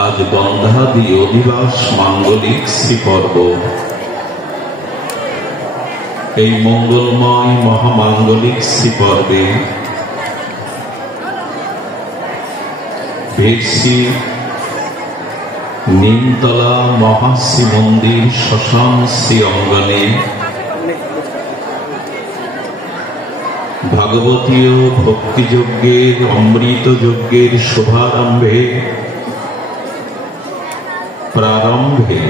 আজ গন্ধাদি অধিবাস মাঙ্গলিক শ্রীপর্ব। এই মঙ্গলময় মহামাঙ্গলিক শ্রীপর্বে ভেরসি নিমতলা মহাশ্রী মন্দির শ্মশান শ্রী অঙ্গনে ভাগবতীয় ভক্তিযজ্ঞের অমৃত যজ্ঞের শুভারম্ভে প্রারম্ভে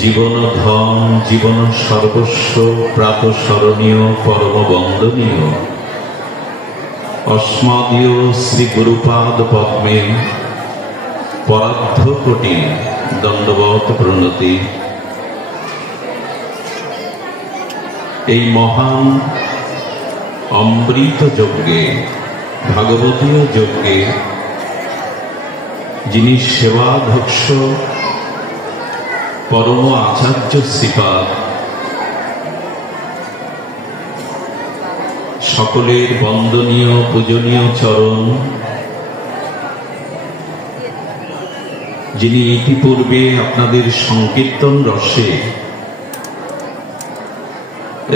জীবন ধন জীবন সর্বস্ব প্রাতঃস্মরণীয় পরম বন্দনীয় অস্মদীয় শ্রী গুরুপাদ পদ্মে পরার্ধ কোটি দণ্ডবত প্রণতি। এই মহান অমৃত যজ্ঞে ভাগবতীয় যজ্ঞে যিনি সেবাধ্যক্ষ পরম আচার্য শ্রীপাদ, সকলের বন্দনীয় পূজনীয় চরণ, যিনি ইতিপূর্বে আপনাদের সংকীর্তন রসে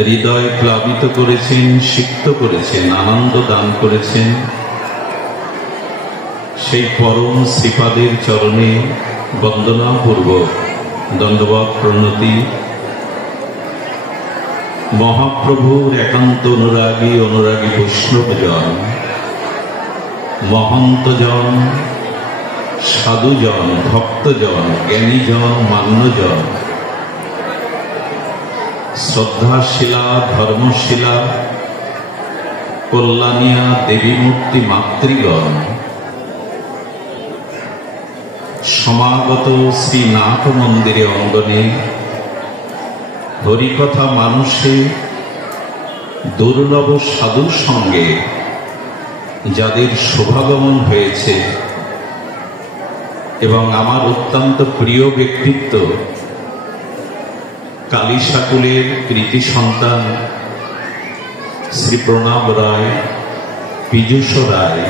হৃদয় প্লাবিত করেছেন, সিক্ত করেছেন, আনন্দ দান করেছেন, সেই পরম শ্রীপাদের চরণে বন্দনাপূর্বক দণ্ডবত প্রণতি। মহাপ্রভুর একান্ত অনুরাগী বৈষ্ণবজন, মহন্তজন, সাধুজন, ভক্তজন, জ্ঞানীজন, মান্যজন, শ্রদ্ধাশীলা, ধর্মশীলা, কল্যাণিয়া দেবী মূর্তি মাতৃগণ, সমাগত শ্রীনাথ মন্দিরে অঙ্গনে হরিকথা মানুষে দুর্লভ সাধুর সঙ্গে যাদের শুভাগমন হয়েছে এবং আমার অত্যন্ত প্রিয় ব্যক্তিত্ব কালীসাকুলের কৃতি সন্তান শ্রী প্রণব রায়, পীযূষ রায়,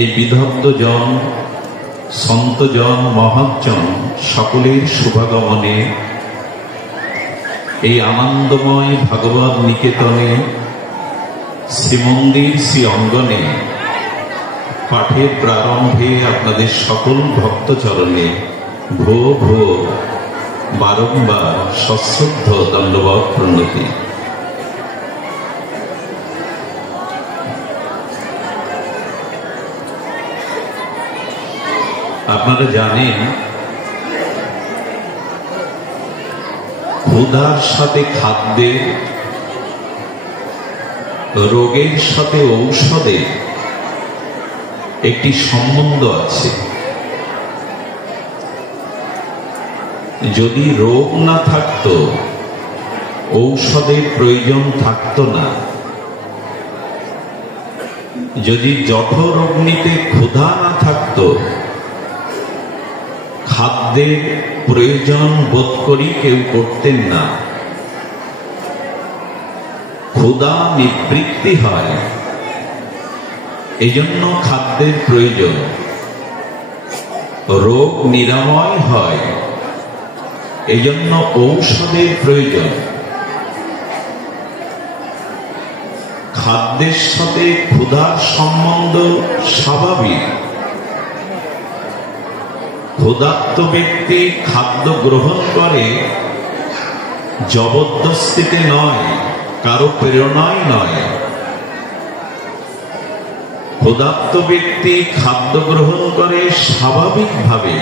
এই বিদগ্ধজন, সন্তজন, মহাজন সকলের শুভাগমনে এই আনন্দময় ভাগবত নিকেতনে শ্রীমন্দির শ্রী অঙ্গনে পাঠের প্রারম্ভে আপনাদের সকল ভক্তচরণে ভো ভো বারংবার সশ্রদ্ধ দণ্ডবত প্রণতি। আপনারা জানেন, ক্ষুধার সাথে খাদ্যের, রোগের সাথে ঔষধের একটি সম্বন্ধ আছে। যদি রোগ না থাকতো, ঔষধের প্রয়োজন থাকতো না। যদি জঠর অগ্নিতে ক্ষুধা না থাকতো, খাদ্যের প্রয়োজন বোধ করি কেউ করতেন না। ক্ষুধা নিবৃত্তি হয়, এজন্য খাদ্যের প্রয়োজন। রোগ নিরাময় হয়, এজন্য ঔষধের প্রয়োজন। খাদ্যের সাথে ক্ষুধার সম্বন্ধ স্বাভাবিক। ক্ষুধার্ত ব্যক্তি খাদ্য গ্রহণ করে জবরদস্তিতে নয়, কারো প্রেরণায় নয়। ক্ষুধার্ত ব্যক্তি খাদ্য গ্রহণ করে স্বাভাবিকভাবে,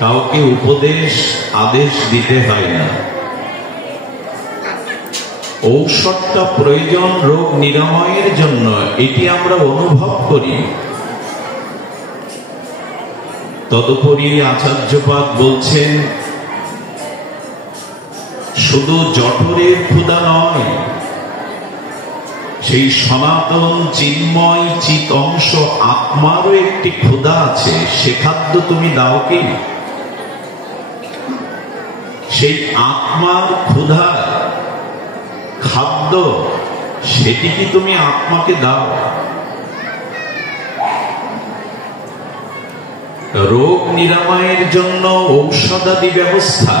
কাউকে উপদেশ আদেশ দিতে হয় না। ঔষধটা প্রয়োজন রোগ নিরাময়ের জন্য, এটি আমরা অনুভব করি। তদুপরি আচার্যপাদ বলছেন, শুধু জঠরের ক্ষুধা নয়, সেই সনাতন চিন্ময় চিত অংশ আত্মারও একটি ক্ষুধা আছে। সে খাদ্য তুমি দাও কি? সেই আত্মার ক্ষুধা খাদ্য, সেটি কি তুমি আত্মাকে দাও? রোগ নিরাময়ের জন্য ঔষধাদি ব্যবস্থা,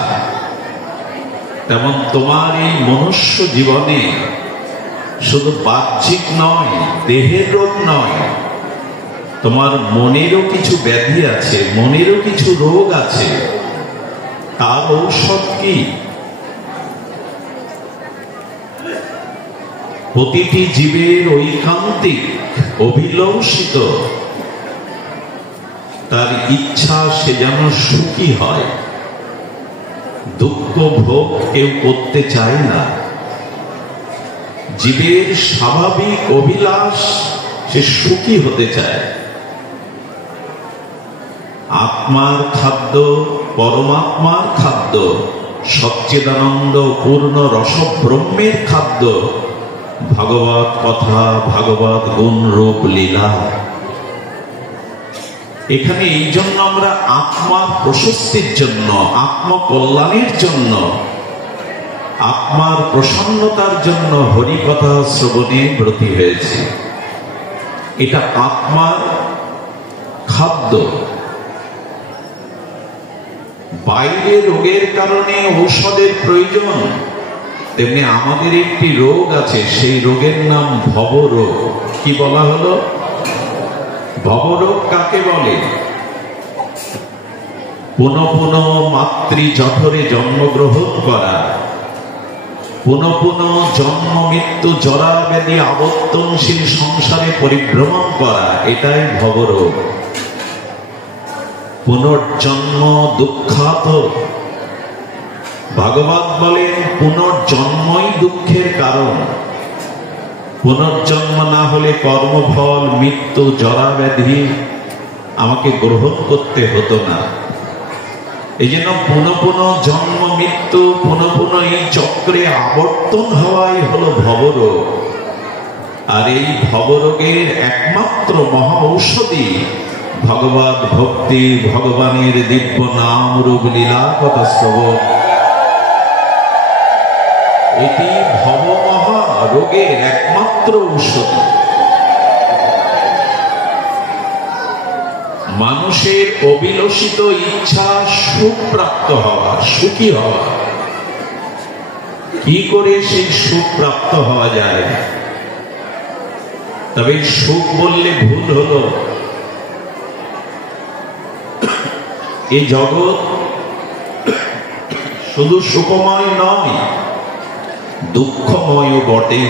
তেমন তোমার এই মনুষ্য জীবনে শুধু বাহ্যিক নয়, দেহের রোগ নয়, তোমার মনেরও কিছু ব্যাধি আছে, মনেরও কিছু রোগ আছে। তার ঔষধ কি? প্রতিটি জীবের ঐকান্তিক অভিলষিত তার ইচ্ছা সে যেন সুখী হয়। দুঃখ ভোগ কেউ করতে চায় না। জীবের স্বাভাবিক অভিলাষ সে সুখী হতে চায়। আত্মার খাদ্য, পরমাত্মার খাদ্য, সচ্চিদানন্দ পূর্ণ রসব্রহ্মের খাদ্য ভাগবত কথা, ভাগবত গুণ রূপ লীলা। এখানে এই জন্য আমরা আত্মার প্রশস্তির জন্য, আত্মকল্যাণের জন্য, আত্মার প্রসন্নতার জন্য হরিকথা শ্রবণে ব্রতী হয়েছে। এটা আত্মার খাদ্য। বাইরে রোগের কারণে ঔষধের প্রয়োজন, তেমনি আমাদের একটি রোগ আছে, সেই রোগের নাম ভবরোগ। কি বলা হলো? ভবরোগ কাকে বলে? পুনঃ পুনঃ মাতৃ জঠরে জন্মগ্রহণ করা, পুনঃ পুনঃ জন্ম মৃত্যু জরা ব্যাধি আবর্তনশীল সংসারে পরিভ্রমণ করা, এটাই ভবরোগ। পুনর্জন্ম দুঃখাত। ভাগবত বলেন পুনর্জন্মই দুঃখের কারণ। পুনর্জন্ম না হলে কর্মফল, মৃত্যু, জরা ব্যাধি আমাকে গ্রহণ করতে হতো না। এই জন্য পুনঃ পুনঃ জন্ম মৃত্যু, পুনঃ পুনঃ এই চক্রে আবর্তন হওয়াই হলো ভবরোগ। আর এই ভবরোগের একমাত্র মহা ঔষধি ভগবত ভক্তি, ভগবানের দিব্য নাম রূপ লীলা কথা শ্রবণ। এটি ভবমহা রোগের একমাত্র ঔষধ। মানুষের অভিলষিত ইচ্ছা সুখ প্রাপ্ত হওয়া, সুখী হওয়া। কি করে সেই সুখ প্রাপ্ত হওয়া যায়? তবে সুখ বললে ভুল হলো। এই জগৎ শুধু সুখময় নয়, দুঃখময় বটে।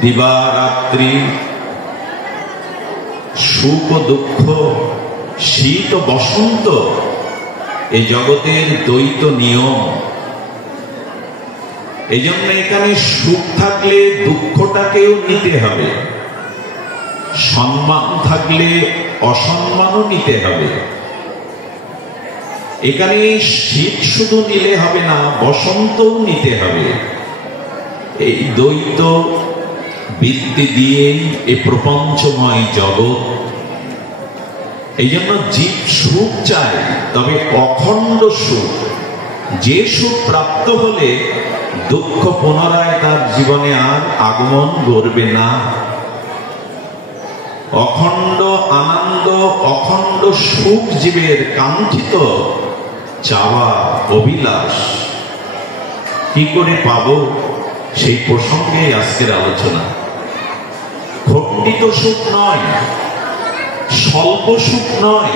দিবারাত্রি, সুখ ও দুঃখ, শীত ও বসন্ত, এই জগতের দ্বৈত নিয়ম। এই জন্য এখানে সুখ থাকলে দুঃখটাকেও নিতে হবে, সম্মান থাকলে অসম্মানও নিতে হবে। এখানে শীত শুধু নিলে হবে না, বসন্তও নিতে হবে। এই দ্বৈত বৃত্তি দিয়েই এই প্রপঞ্চময় জগৎ। এই জন্য জীব সুখ চায়, তবে অখণ্ড সুখ। যে সুখ প্রাপ্ত হলে দুঃখ পুনরায় তার জীবনে আর আগমন করবে না। অখণ্ড আনন্দ, অখণ্ড সুখ জীবের কাঙ্ক্ষিত চাওয়া, অভিলাষ। কি করে পাবো? সেই প্রসঙ্গে আজকের আলোচনা। খণ্ডিত সুখ নয়, স্বল্প সুখ নয়,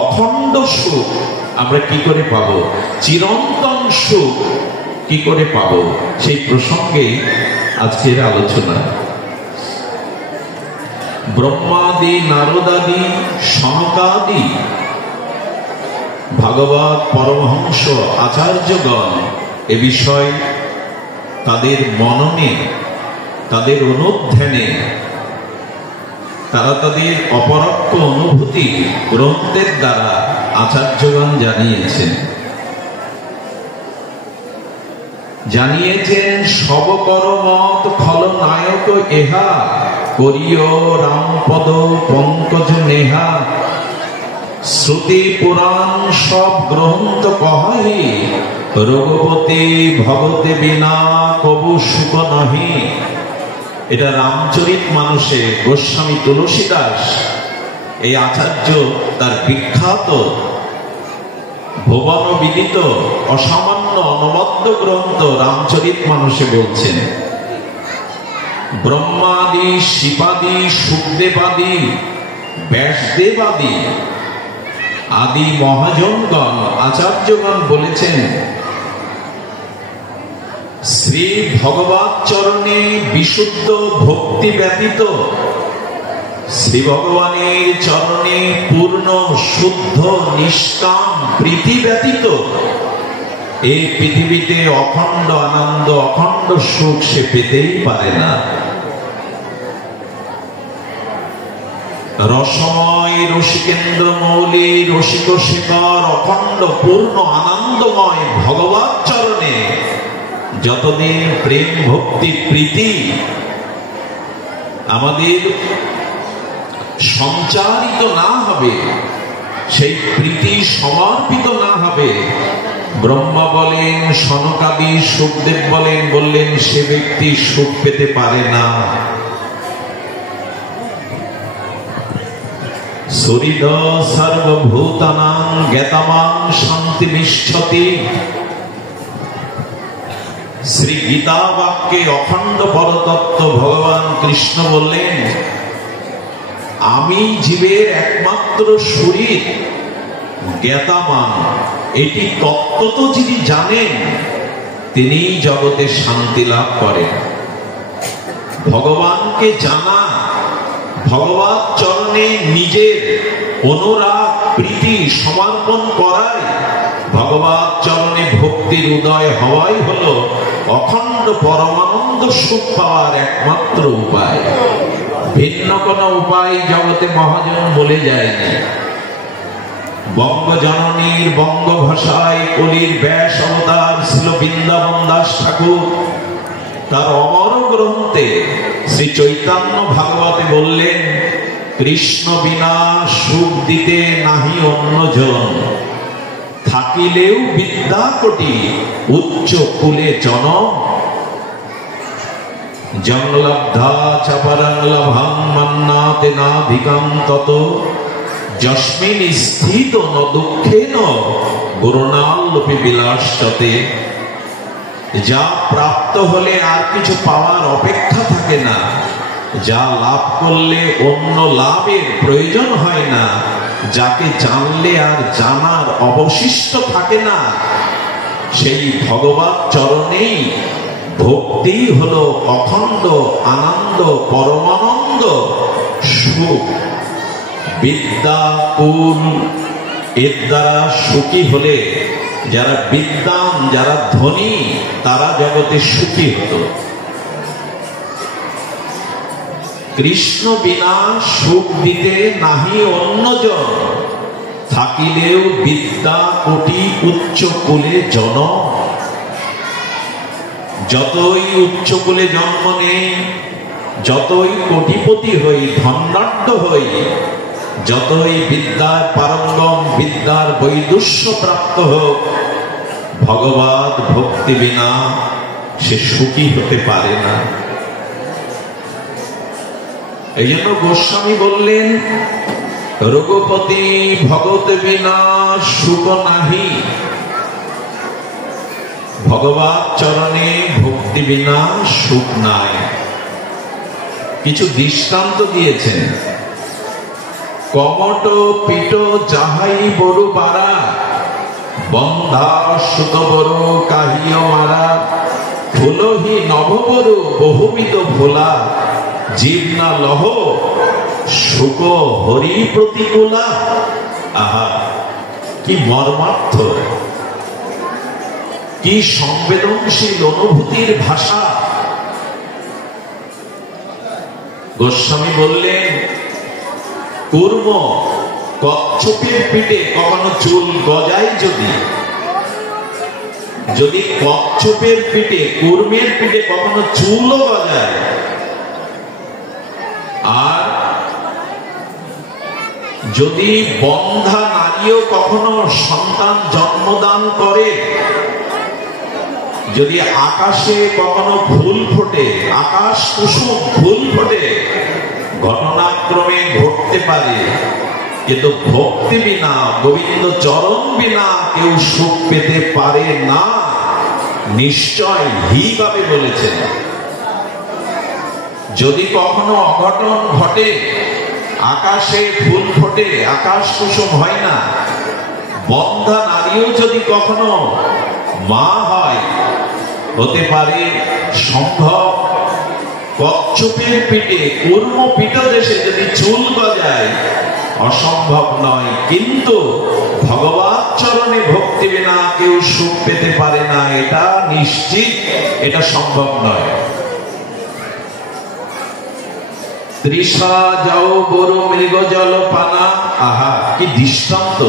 অখণ্ড সুখ আমরা কি করে পাবো? চিরন্তন সুখ কি করে পাবো? সেই প্রসঙ্গে আজকের আলোচনা। ব্রহ্মাদি, নারদাদি, সনকাদি, ভাগবত পরমহংস আচার্যগণ এ বিষয় তাদের মননে, তাদের অনুধ্যানে, তারা তাদের অপরোক্ষ অনুভূতি গ্রন্থের দ্বারা আচার্যগণ জানিয়েছেন সব করমত খলনায়ক এহা, করিও রামপদ পঙ্কজ নেহা। শ্রুতি পুরাণ সব গ্রন্থ কহাই, রঘুপতি ভগতে বিনা কবু সুখ নহি। এটা রামচরিত মানুষে গোস্বামী তুলসীদাস এই আচার্য তার বিখ্যাত ভুবন বিদিত অসামান্য অনবদ্য গ্রন্থ রামচরিতমানসে বলছেন, ব্রহ্মাদি, শিবাদি, সুখদেবাদি, ব্যাসদেবাদি আদি মহাজনগণ, আচার্যগণ বলেছেন, শ্রী ভগবৎ চরণে বিশুদ্ধ ভক্তি ব্যতীত, শ্রী ভগবানের চরণে পূর্ণ শুদ্ধ নিষ্কাম প্রীতি ব্যতীত এই পৃথিবীতে অখণ্ড আনন্দ, অখণ্ড সুখ সে পেতেই পারে না। রসময় রসিকেন্দ্র মৌলি রসিক শেখর অখণ্ড পূর্ণ আনন্দময় ভগবৎ চরণে যতদিন প্রেম ভক্তি প্রীতি আমাদের সঞ্চারিত না হবে, সেই প্রীতি সমর্পিত না হবে, ব্রহ্মা বলেন, সনকাদি, সুখদেব বললেন সে ব্যক্তি সুখ পেতে পারে না। সরিদ সর্বভূতানাং জ্ঞাতমাং শান্তি বিশ্বতি। শ্রী গীতা বাক্যে অখণ্ড পরতত্ত্ব ভগবান কৃষ্ণ বললেন, আমি জীবের একমাত্র শরীর, জ্ঞাতামান, এটি তত্ত্বত যিনি জানেন তিনি জগতে শান্তি লাভ করেন। ভগবানকে জানা, ভগবৎ চরণে নিজের অনুরাগ প্রীতি সমর্পণ করাই, ভগবৎ চরণে ভক্তির উদয় হওয়াই হলো অখণ্ড পরমানন্দ সুখ পাওয়ার একমাত্র উপায়। ভিন্ন কোন উপায় জগতে মহাজন বলে যায়নি। বঙ্গজননীর বঙ্গ ভাষায় কলির ব্যাস অবতার ছিল বৃন্দাবন দাস ঠাকুর তার অমর গ্রন্থে শ্রী চৈতন্য ভাগবতে বললেন, কৃষ্ণ বিনা সুখ দিতে নাহি অন্যজন, থাকিলেও বিদ্যা কোটি উচ্চ কুলে জনম। জংলব্ধা চাপরং লভাং মন্নাতে নাধিকং তত, যস্মিন স্থিত ন দুঃখেন গুরুণাল্লপি বিলাসতে। যা প্রাপ্ত হলে আর কিছু পাওয়ার অপেক্ষা থাকে না, যা লাভ করলে অন্য লাভের প্রয়োজন হয় না, যাকে জানলে আর জানার অবশিষ্ট থাকে না, সেই ভগবৎ চরণেই ভক্তি হলো অখণ্ড আনন্দ পরমানন্দ সুখ। বিদ্যা কুল এর দ্বারা সুখী হলে যারা বিদ্বান, যারা ধনী, তারা জগতে সুখী হতো। কৃষ্ণ বিনা সুখ দিতে নাহি অন্যজন, থাকিলেও বিদ্যা কোটি উচ্চ কুলে জনম। যতই উচ্চ কুলে জন্ম নেই, যতই কোটিপতি হই, ধনাঢ্য হই, যতই বিদ্যার পারঙ্গম, বিদ্যার বৈদুষ্য প্রাপ্ত হোক, ভগবৎ ভক্তি বিনা সে সুখী হতে পারে না। এই জন্য গোস্বামী বললেন, রঘুপতি ভগত বিনা সুখ নাহি, ভগবৎ চরণে ভক্তি বিনা সুখ নাই। কিছু দৃষ্টান্ত দিয়েছেন। কমট পিট যাহাই বড়ু পারা, বন্ধা সুত বড় কাহিয় মারা, ফুলহি নভ বড়ু বহুবিধ ভোলা, জীবনা লহ সুখ হরি প্রতিকূলা। আহা, কি মর্মার্থ, কি সংবেদনশীল অনুভূতির ভাষা। গোস্বামী বললেন, কুর্ম কচ্ছপের পিঠে কখনো চুল গজায়, যদি কচ্ছপের পিঠে, কুর্মের পিঠে কখনো চুলও গজায়, আর যদি বন্ধা নারীও কখনো সন্তান জন্মদান করে, যদি আকাশে কখনো ফুল ফোটে, আকাশ কুসুম ফুল ফোটে, ঘটনাক্রমে ঘটতে পারে, কিন্তু ভক্তি বিনা, গোবিন্দ চরণ বিনা কেউ সুখ পেতে পারে না, নিশ্চয় হি ভাবে বলেছেন। যদি কখনো অঘটন ঘটে, আকাশে ফুল ফোটে, আকাশ কুসুম হয় না, বন্ধা নারীও যদি কখনো মা হয়, হতে পারে সম্ভব। কচ্ছপের পিঠে, কূর্ম পিঠ দেশে যদি চুল গজায়, অসম্ভব নয়। কিন্তু ভগবত চরণে ভক্তি বিনা কেউ সুখ পেতে পারে না, এটা নিশ্চিত, এটা সম্ভব নয়। তৃষা যাও গরু মৃগ জল পানা, আহা কি দৃষ্টান্ত!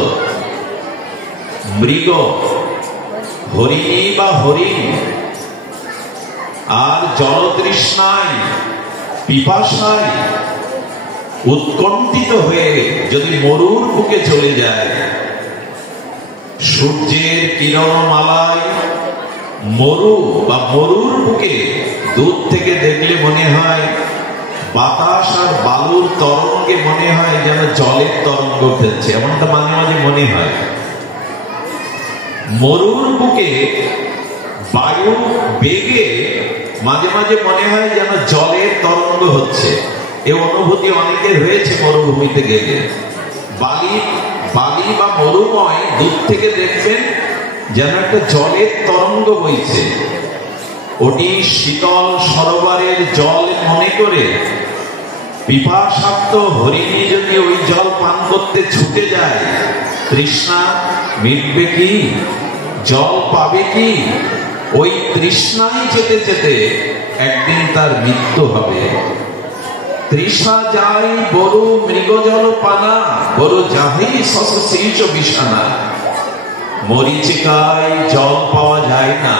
মৃগ, হরিণী বা হরিণ, আর জলতৃষ্ণায় পিপাসায় উৎকণ্ঠিত হয়ে যদি মরুর বুকে চলে যায়, সূর্যের কিরণমালায় মরু বা মরুর বুকে দূর থেকে দেখলে মনে হয় বাতাস আর বালুর তরঙ্গে মনে হয় যেন জলের তরঙ্গ ফেলছে, এমনটা মাঝে মাঝে মনে হয়। মরুর বুকে বায়ু বেগে মাঝে মাঝে মনে হয় যেন জলের তরঙ্গ হচ্ছে। এ অনুভূতি অনেকের হয়েছে মরুভূমিতে গেলে। বালি বা মরুময় দূর থেকে দেখবেন যেন একটা জলের তরঙ্গ বইছে। ওটি শীতল সরোবরের জল মনে করে পিপাসার্ত হরিণী যদি ওই জল পান করতে ছুটে যায়, তৃষ্ণা মিটবে কি, জল পাবে কি? ওই তৃষ্ণায় যেতে যেতে একদিন তার মৃত্যু হবে। তৃষা যাই বড় মৃগ জল পানা, বড় যাহি শশীচ বিছানা। মরীচিকায় জল পাওয়া যায় না,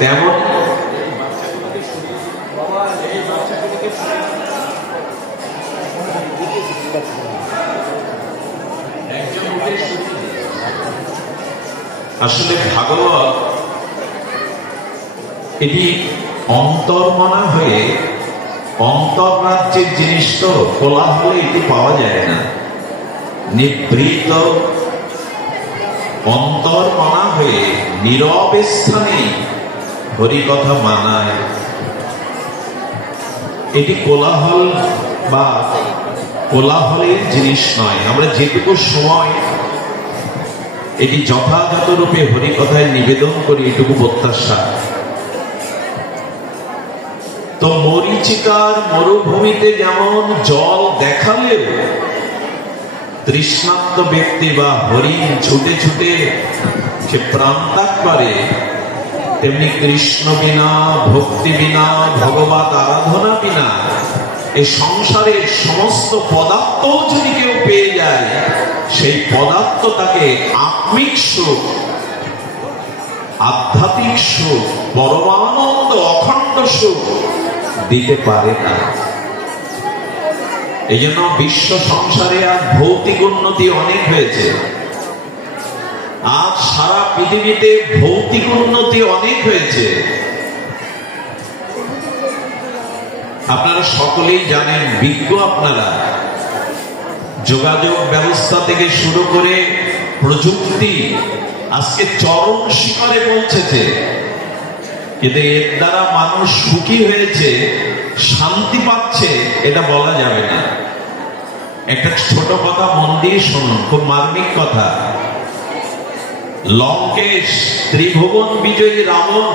তেমন আসলে ভাগবত এটি অন্তর্মনা হয়ে অন্তর্রাজ্যের জিনিস, তো কোলাহলে এটি পাওয়া যায় না। নিবৃত অন্তর্মনা হয়ে নীরব স্থানে হরিকথা মানায়। এটি কোলাহল বা কোলাহলের জিনিস নয়। আমরা যেটুকু সময় এটি যথাযথ রূপে হরিকথায় নিবেদন করি, এটুকু প্রত্যাশা। তো মরীচিকার মরুভূমিতে যেমন জল দেখালেও তৃষ্ণান্ত ব্যক্তি বা হরিণ ছুটে ছুটে সে প্রাণ ত্যাগ করে, তেমনি কৃষ্ণ বিনা, ভক্তি বিনা, ভগবত আরাধনা বিনা এই সংসারের সমস্ত পদার্থ যদি কেউ পেয়ে যায়, সেই পদার্থ তাকে আত্মিক সুখ, আধ্যাত্মিক সুখ, পরমানন্দ, অখণ্ড সুখ দিতে পারে না। এই জন্য বিশ্ব সংসারে আজ ভৌতিক উন্নতি অনেক হয়েছে। আজ সারা পৃথিবীতে ভৌতিক উন্নতি অনেক হয়েছে। আপনারা সকলেই জানেন, বিজ্ঞ আপনারা, যোগাযোগ ব্যবস্থা থেকে শুরু করে প্রযুক্তি আজকে চরম শিখরে পৌঁছেছে। কিন্তু এর দ্বারা মানুষ সুখী হয়েছে, শান্তি পাচ্ছে, এটা বলা যাবে না। একটা ছোট কথা মন দিয়ে শুনুন, খুব মার্মিক কথা। লঙ্কেশ, ত্রিভুবন বিজয়ী রাবণ,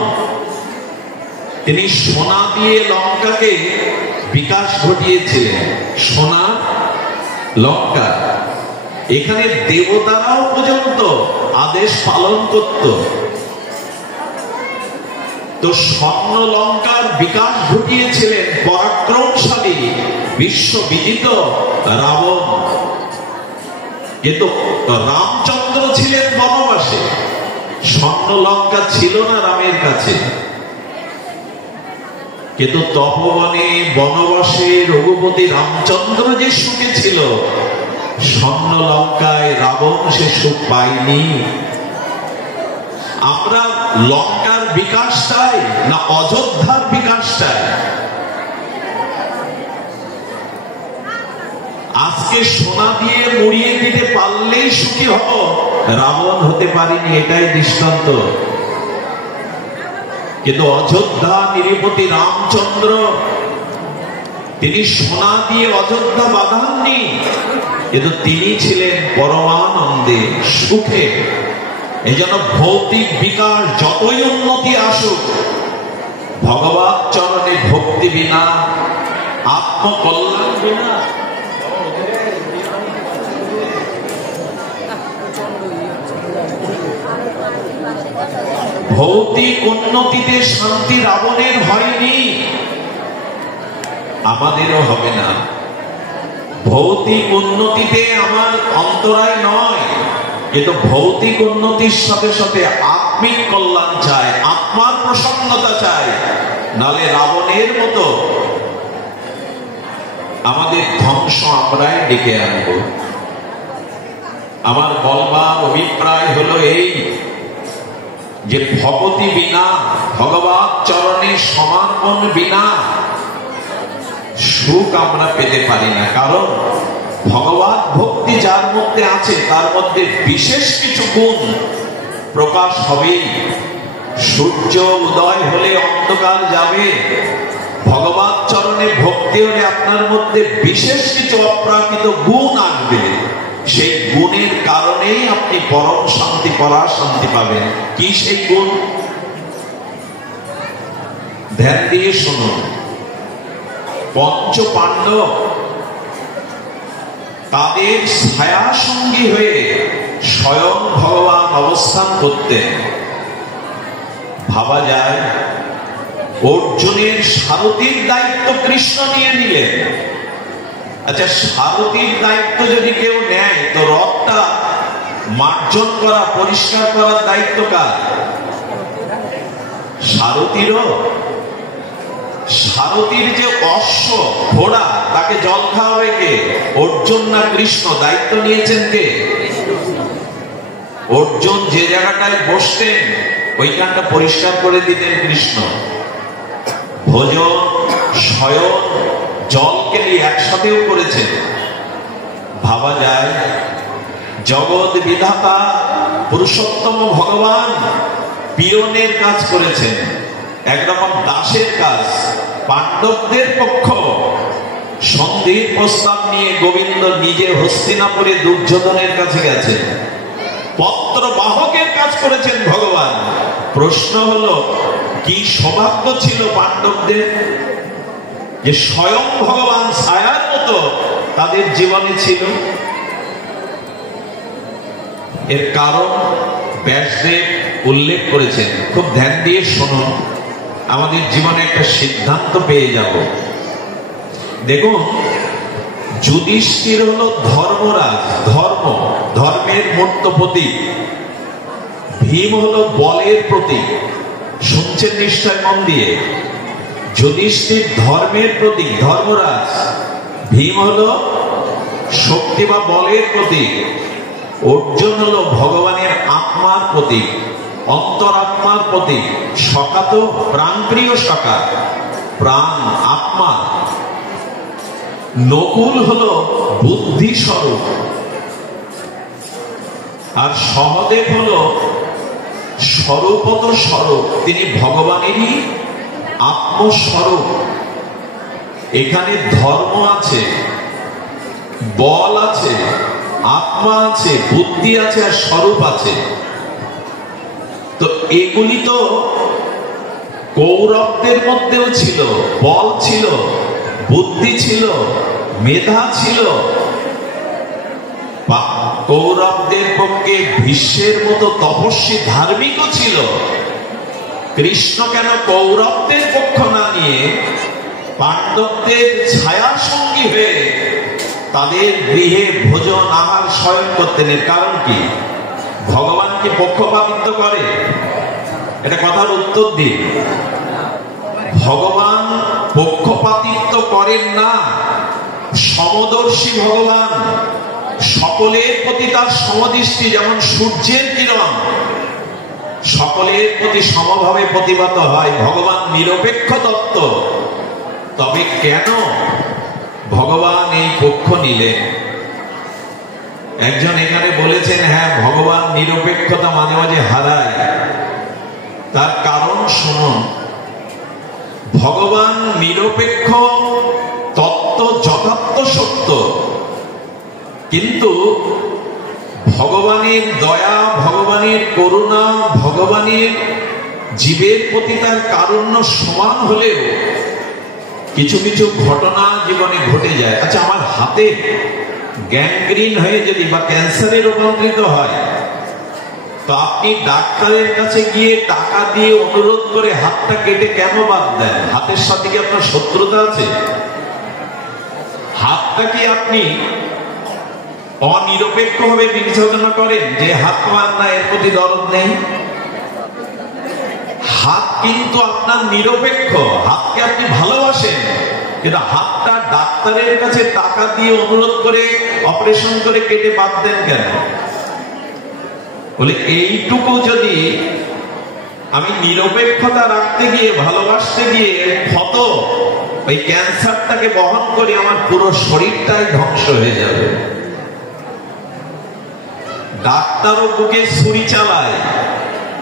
তিনি সোনা দিয়ে লঙ্কাকে বিকাশ ঘটিয়েছিলেন। সোনা লঙ্কা, এখানে দেবতারাও পর্যন্ত আদেশ পালন করত। তো স্বর্ণ লঙ্কার বিকাশ ঘটিয়েছিলেন পরাক্রমশালী বিশ্ববিদিত রাবণ। কিন্তু রামচন্দ্র ছিলেন বনবাসে, স্বর্ণ লঙ্কা ছিল না রামের কাছে। কিন্তু তপবনে বনবাসে রঘুপতি রামচন্দ্র যে সুখে ছিল, স্বর্ণ লঙ্কায় রাবণ সে সুখ পায়নি। আমরা লঙ্কার বিকাশ চাই না অযোধ্যার বিকাশ চাই? আজ আজকে সোনা দিয়ে মুড়িয়ে দিতে পারলেই সুখী হব, রাবণ হতে পারিনি, এটাই দৃষ্টান্ত। কিন্তু অযোধ্যা নিরীপতি রামচন্দ্র, তিনি সোনা দিয়ে অযোধ্যা বাঁধাননি, কিন্তু তিনি ছিলেন পরমানন্দে, সুখে। এই জন্য ভৌতিক বিকাশ যতই উন্নতি আসুক, ভগবত চরণে ভক্তি বিনা, আত্মকল্যাণ বিনা, ভৌতিক উন্নতিতে শান্তি রাবণের হয়নি, আমাদেরও হবে না। ভৌতিক উন্নতিতে আমার অন্তরায় নয়, কিন্তু ভৌতিক উন্নতির সাথে সাথে আত্মিক কল্যাণ চাই, আত্মার প্রসন্নতা চাই, নালে রাবণের মতো আমাদের ধ্বংস আমরাই ডেকে আনব। আমার বলবার অভিপ্রায় হলো এই, যে ভগতি বিনা, ভগবত চরণে সমর্পণ বিনা সুখ আমরা পেতে পারি না। কারণ ভগবত ভক্তি যার মধ্যে আছে, তার মধ্যে বিশেষ কিছু গুণ প্রকাশ হবেই। সূর্য উদয় হলে অন্ধকার যাবে, ভগবত চরণে ভক্তি হলে আপনার মধ্যে বিশেষ কিছু অপ্রাকৃত গুণ আসবে। সেই গুণের কারণেই আপনি পরম শান্তি, পরা শান্তি পাবেন। কি সেই গুণ? ধ্যান দিয়ে শুনুন। পঞ্চ পাণ্ডব তাদের ছায়া সঙ্গী হয়ে স্বয়ং ভগবান অবস্থান করতেন। ভাবা যায় অর্জুনের সারথীর দায়িত্ব কৃষ্ণ নিয়ে নিলেন। আচ্ছা, সারথীর দায়িত্ব যদি কেউ নেয়, তো রথটা মার্জন করা, পরিষ্কার করার দায়িত্ব কার? সারথীরও। সারথীর যে অশ্ব, ঘোড়া, তাকে জল খাওয়াবে কে? অর্জুন না কৃষ্ণ? দায়িত্ব নিয়েছেন কে? অর্জুন যে জায়গাটায় বসতেন ওইখানটা পরিষ্কার করে দিতেন কৃষ্ণ। ভোজন, শয়ন, জলকে নিয়ে একসাথেও করেছেন। ভাবা যায় জগৎ বিধাতা পুরুষোত্তম ভগবান পীড়নের কাজ করেছেন, একরকম দাসের কাজ। পাণ্ডবদের পক্ষ সন্ধির প্রস্তাব নিয়ে গোবিন্দ নিজে হস্তিনাপুরে দুর্যোধনের কাছে গেছেন, পত্র বাহকের কাজ করেছেন ভগবান। প্রশ্ন হলো, কি সৌভাগ্য ছিল পাণ্ডবদের যে স্বয়ং ভগবান ছায়ার মতো তাদের জীবনে ছিল। এর কারণ ব্যাসদেব উল্লেখ করেছেন। খুব ধ্যান দিয়ে শুনুন, আমাদের জীবনে একটা সিদ্ধান্ত পেয়ে যাব। দেখুন, যুধিষ্ঠির হলো ধর্মরাজ, ধর্মের মূর্ত প্রতীক। ভীম হলো বলের প্রতীক। শুনছেন নিশ্চয় মন দিয়ে। যুধিষ্ঠির ধর্মের প্রতীক, ধর্মরাজ। ভীম হলো শক্তি বা বলের প্রতীক। অর্জুন হলো ভগবানের আত্মার প্রতীক, অন্তরাত্মার প্রতীক। সখা তো প্রাণপ্রিয় সখা, প্রাণ, আত্মা। নকুল হলো বুদ্ধি স্বরূপ, আর সহদেব হলো স্বরূপত স্বরূপ, তিনি ভগবানেরই আত্মস্বরূপ। এখানে ধর্ম আছে, বল আছে, আত্মা আছে, বুদ্ধি আছে, আর স্বরূপ আছে। তো এগুলি তো কৌরবদের মধ্যেও ছিল। বল ছিল, বুদ্ধি ছিল, মেধা ছিল। কৌরবদের পক্ষে ভীষ্মের মতো তপস্বী ধার্মিকও ছিল। কৃষ্ণ কেন কৌরবদের পক্ষ না নিয়ে পাণ্ডবদের ছায়া সঙ্গী হয়ে তাদের গৃহে ভোজন, আহার, শয়ন করতেন? এর কারণ কি? ভগবান কি পক্ষপাতিত্ব করে? এটা কথার উত্তর দিন। ভগবান পক্ষপাতিত্ব করেন না। সমদর্শী ভগবান, সকলের প্রতি তার সমদৃষ্টি। যেমন সূর্যের কিরণ সকলের প্রতি সমভাবে প্রতিভাত হয়। ভগবান নিরপেক্ষ তত্ত্ব। তবে কেন ভগবান এই পক্ষ নিলেন? একজন এখানে বলেছেন, হ্যাঁ ভগবান নিরপেক্ষতা মাঝে মাঝে হারায়। তার কারণ শুনুন, ভগবান নিরপেক্ষ তত্ত্ব যথার্থ সত্য, কিন্তু ভগবানের দয়া, ভগবানের করুণা, ভগবানের জীবের প্রতি তার কারুণ্য সমান হলেও কিছু কিছু ঘটনা জীবনে ঘটে যায়। আচ্ছা, আমার হাতে গ্যাংগ্রিন হয়ে যদি বা ক্যান্সারে রূপান্তরিত হয়, তো আপনি ডাক্তারের কাছে গিয়ে টাকা দিয়ে অনুরোধ করে হাতটা কেটে কেন বাদ দেন? হাতের সাথে কি আপনার শত্রুতা আছে? হাতটা কি আপনি অনিরপেক্ষ ভাবে বিবেচনা করেন যে হাত আমার না, এর প্রতি দরদ নেই? হাত কিন্তু আপনার নিরপেক্ষ, হাতকে আপনি ভালোবাসেন, কিন্তু হাতটা ডাক্তারের কাছে টাকা দিয়ে অনুরোধ করে অপারেশন করে কেটে বাদ দেন কেন? বলে এইটুকু যদি আমি নিরপেক্ষতা রাখতে গিয়ে, ভালোবাসতে গিয়ে ক্ষত ওই ক্যান্সারটাকে বহন করে আমার পুরো শরীরটাই ধ্বংস হয়ে যাবে। ডাক্তারও বুকে ছুরি চালায়,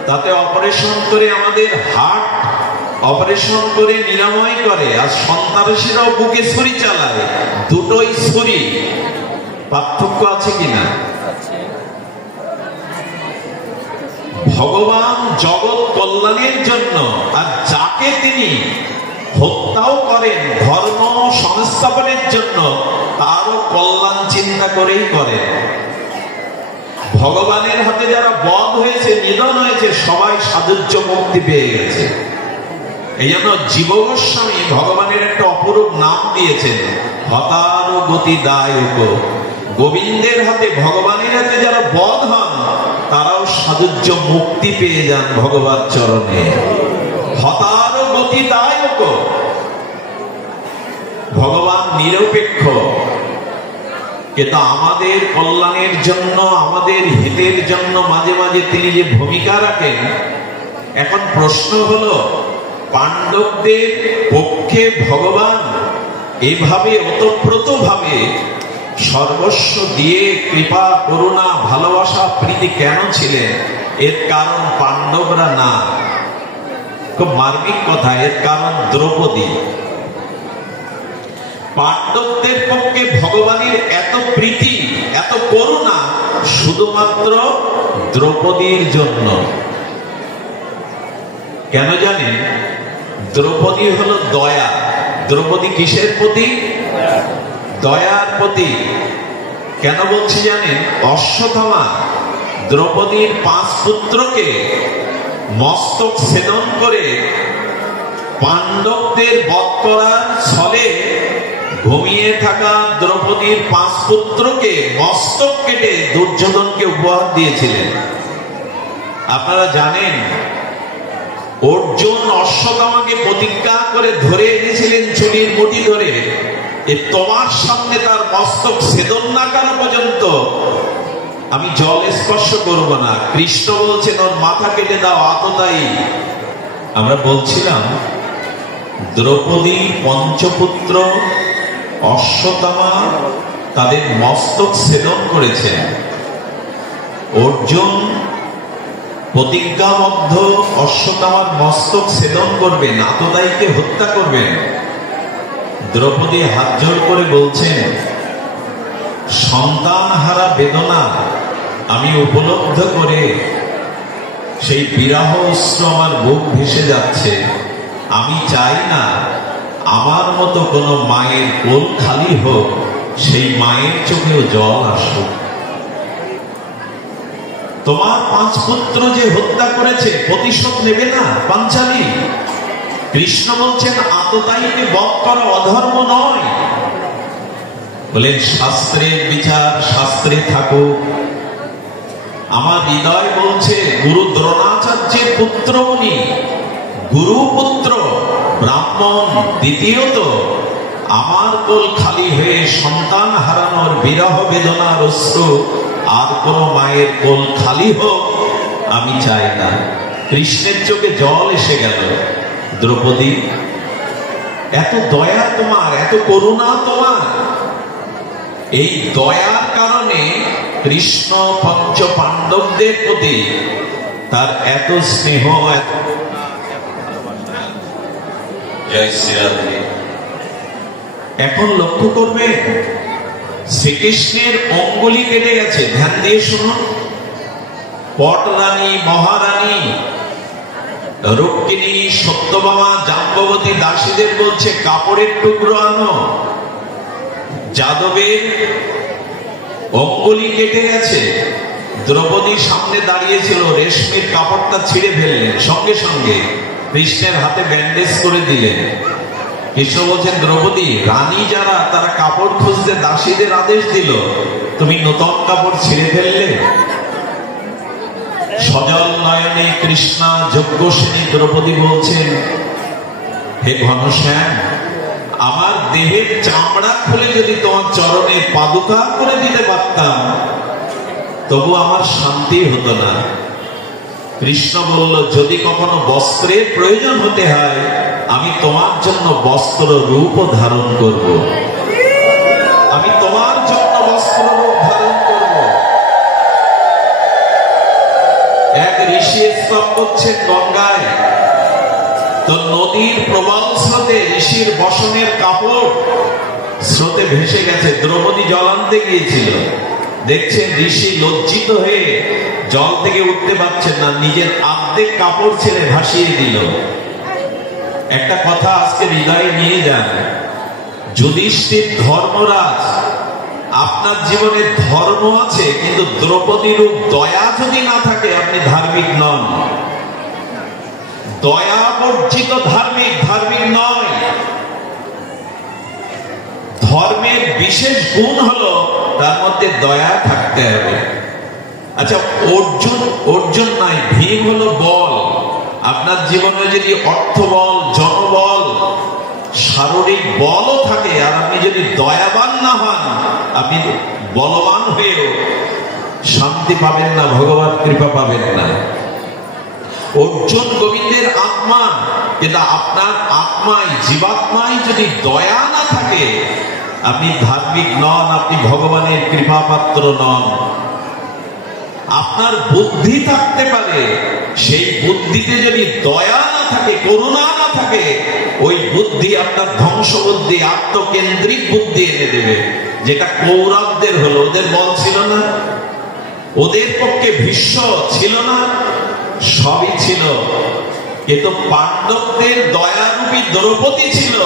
তাতে অপারেশন করে আমাদের হার্ট অপারেশন করে নিরাময় করে, আর সন্ত্রাসীরাও বুকে ছুরি চালায়। দুটোই ছুরি, পার্থক্য আছে কিনা? ভগবান জগৎ কল্যাণের জন্য, আর যাকে তিনি হত্যাও করেন ধর্ম সংস্থাপনের জন্য, তারও কল্যাণ চিন্তা করেই করেন। ভগবানের হাতে যারা বধ হয়েছে, নিধন হয়েছে, সবাই সাধুর্য মুক্তি পেয়ে গেছে। এই জন্য জীব গোস্বামী ভগবানের একটা অপরূপ নাম দিয়েছেন, হতার গতি দায়ক। গোবিন্দের হাতে, ভগবানের হাতে যারা বধ হন, তারাও সাধুর্য মুক্তি পেয়ে যান ভগবান চরণে। হতার গতি দায়ক। ভগবান নিরপেক্ষ, কিন্তু আমাদের কল্যাণের জন্য, আমাদের হিতের জন্য মাঝে মাঝে তিনি যে ভূমিকা রাখেন। এখন প্রশ্ন হলো, পাণ্ডবদের পক্ষে ভগবান এভাবে ওতপ্রোত ভাবে সর্বস্ব দিয়ে কৃপা, করুণা, ভালোবাসা, প্রীতি কেন ছিলেন? এর কারণ পাণ্ডবরা না। খুব মার্মিক কথা, এর কারণ দ্রৌপদী। পাণ্ডবদের পক্ষে ভগবানের এত প্রীতি, এত করুণা শুধুমাত্র দ্রৌপদীর জন্য। কেন জানেন? দ্রৌপদী হলো দয়া। দ্রৌপদী কিসের প্রতি? দয়ার প্রতি। কেন বলছি জানেন? অশ্বত্থামা দ্রৌপদীর 5 পুত্রকে মস্তক ছেদন করে পাণ্ডবদের বধ করার ছলে ঘুমিয়ে থাকা দ্রৌপদীর 5 পুত্রকে মস্তক কেটে দুর্যোধনকে উপহার দিয়েছিলেন। আপনারা জানেন, অর্জুন অশ্বত্থামাকে প্রতিজ্ঞা করে ধরে এনেছিলেন চুলির মুঠি ধরে, তোমার সামনে তার মস্তক ছেদন না করা পর্যন্ত আমি জল স্পর্শ করব না। কৃষ্ণ বলছেন, ওর মাথা কেটে দাও, আততায়ী। আমরা বলছিলাম, দ্রৌপদী পঞ্চপুত্র অশ্বত্থামা তাদের মস্তক ছেদন করেছেন। অর্জুন প্রতিজ্ঞাবদ্ধ অশ্বত্থামার মস্তক ছেদন করবেন, আততায়ীকে হত্যা করবেন। দ্রৌপদী হাত জোড় করে বলছেন, সন্তান হারা বেদনা আমি উপলব্ধ করে সেই বিরহ অশ্রু আমার বুক ভেসে যাচ্ছে। আমি চাই না আমার মতো কোনো মায়ের কোল খালি হোক, সেই মায়ের চোখেও জল আসুক। তোমার 5 পুত্র যে হত্যা করেছে, প্রতিশোধ নেবে না পাঞ্চালী? কৃষ্ণ বলছেন, আততায়ীকে বধ করা অধর্ম নয়। বলেন, শাস্ত্রের বিচার শাস্ত্রে থাকুক। আমার হৃদয় বলছে, গুরু দ্রোণাচার্যের পুত্র উনি, গুরু পুত্র ব্রাহ্মণ। দ্বিতীয়ত, আমার কোল খালি হয়ে সন্তান হারানোর বিরহ বেদনার অশ্রু আর কোন মায়ের কোল খালি হোক আমি চাই না। কৃষ্ণের চোখে জল এসে গেল। দ্রৌপদী, এত দয়া তোমার, এত করুণা তোমার। এই দয়ার কারণে কৃষ্ণ পঞ্চ পাণ্ডবদের প্রতি তার এত স্নেহ, এত জয় শ্রীরাধে। এখন লক্ষ্য করবে শ্রীকৃষ্ণের অঙ্গুলি কেটে গেছে। ধ্যান দিয়ে শুনুন। পটরানী, মহারানী, রুক্মিণী, সত্যভামা, জাম্ববতী দাসীদের বলছে কাপড়ের টুকরো আনো। যাদবের অঙ্গুলি কেটে গেছে। দ্রৌপদী সামনে দাঁড়িয়েছিল, রেশমির কাপড়টা ছিঁড়ে ফেললেন, সঙ্গে সঙ্গে কৃষ্ণের হাতে ব্যান্ডেজ করে দিলেন। কৃষ্ণ বলছেন, দ্রৌপদী, রানী যারা তারা কাপড় খুঁজতে দাসীদের আদেশ দিল, তুমি নতুন কাপড় ছিঁড়ে ফেললে। সজল নয়নে কৃষ্ণা যজ্ঞসেনী দ্রৌপদী বলছেন, হে ঘনশ্যাম, আমার দেহের চামড়া খুলে যদি তোমার চরণে পাদুকা করে দিতে পারতাম, তবু আমার শান্তি হতো না। কৃষ্ণ বলল, যদি কখনো বস্ত্রের প্রয়োজন হতে হয়, আমি তোমার জন্য বস্ত্র রূপ ধারণ করব। আমি তোমার জন্য বস্ত্র রূপ ধারণ করব। এক ঋষি স্তব করছেন গঙ্গায়, তো নদীর প্রবল স্রোতে ঋষির বসনের কাপড় স্রোতে ভেসে গেছে। দ্রৌপদী জল আনতে গিয়েছিল, দেখছেন ঋষি লজ্জিত হয়ে জল থেকে উঠতে পারছেন না, নিজের অর্ধেক কাপড় ছেড়ে ভাসিয়ে দিল। একটা কথা আজকে হৃদয়ে নিয়ে যান, যুধিষ্ঠির ধর্মরাজ, আপনার জীবনে ধর্ম আছে, কিন্তু দ্রৌপদীর দয়া যদি না থাকে, আপনি ধার্মিক নন। দয়া বর্জিত ধার্মিক, ধার্মিক নয়। ধর্মের বিশেষ গুণ হলো তার মধ্যে দয়া থাকতে হবে। আচ্ছা, অর্জুন নাই, ভীম হলো বল। আপনার জীবনে যদি অর্থ বল, জনবল, শারীরিক বলও থাকে, আর আপনি যদি দয়াবান না হন, আপনি বলবান হয়েও শান্তি পাবেন না, ভগবান কৃপা পাবেন না। অর্জুন গোবিন্দের আত্মা, কিন্তু আপনার আত্মায়, জীবাত্মায় যদি দয়া না থাকে, আপনি ধার্মিক নন, আপনি ভগবানের কৃপা পাত্র নন। আপনার বুদ্ধি থাকতে পারে, সেই বুদ্ধিতে যদি দয়া না থাকে, করুণা না থাকে, ওই বুদ্ধি আপনার ধ্বংস বুদ্ধি, আত্মকেন্দ্রিক বুদ্ধি এনে দেবে। যেটা কৌরবদের হলো, ওদের বল ছিল না, ওদের পক্ষে ভীষ্ম ছিল না, সবই ছিল, কিন্তু পাণ্ডবদের দয়ারূপী দ্রৌপদী ছিল,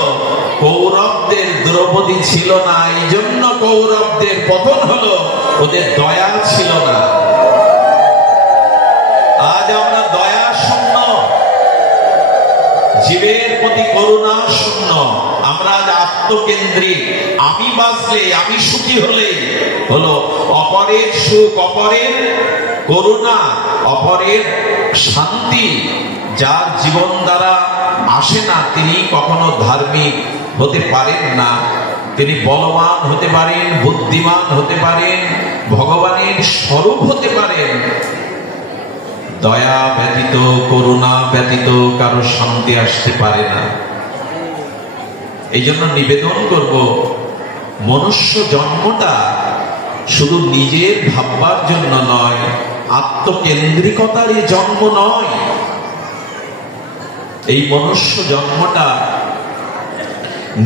কৌরবদের দ্রৌপদী ছিল না। এই জন্য কৌরবদের পতন হলো, ওদের দয়া ছিল না। আজ আমরা দয়া শূন্য, জীবের প্রতি করুণা শূন্য। আমরা আজ আত্মকেন্দ্রিক। আমি বাঁচলে, আমি সুখী হলে হলো, অপরের সুখ, অপরের করুণা, অপরের শান্তি যার জীবন দ্বারা আসে না, তিনি কখনো ধার্মিক হতে পারেন না। তিনি বলবান হতে পারেন, বুদ্ধিমান হতে পারেন, ভগবানের স্বরূপ হতে পারেন। দয়া ব্যতীত, করুণা ব্যতীত কারো শান্তি আসতে পারে না। এই জন্য নিবেদন করব, মনুষ্য জন্মটা শুধু নিজের ভাববার জন্য নয়, আত্মকেন্দ্রিকতার এই জন্ম নয়। এই মনুষ্য জন্মটা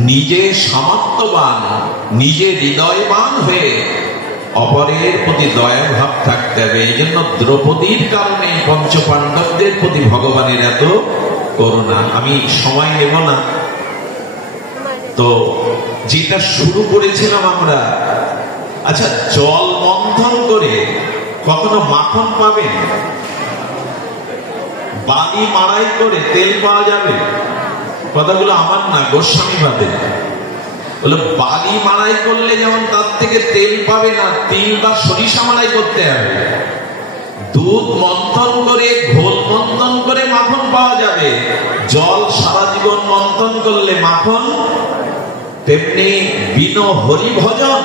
নিজে সামর্থ্যবান, নিজে হৃদয়বান হয়ে অপরের প্রতি দয়া ভাব থাকতে হবে। এই জন্য দ্রৌপদীর কারণে পঞ্চপাণ্ডবদের প্রতি ভগবানের এত করুণা। আমি সময় নেব না, তো যেটা শুরু করেছিলাম আমরা, আচ্ছা, জল মন্থন করে কখনো মাখন পাবেন? বালি মাড়াই করে তেল পাওয়া যাবে? কথাগুলো আমার না, গোস্বামী ভাবে। বলে বালি মাড়াই করলে যেমন তার থেকে তেল পাবে না, তিল বা সরিষা মাড়াই করতে হবে। দুধ মন্থন করে, ঘোল মন্থন করে মাখন পাওয়া যাবে। জল সারা জীবন মন্থন করলে মাখন, তেমনি বিনা হরি ভজন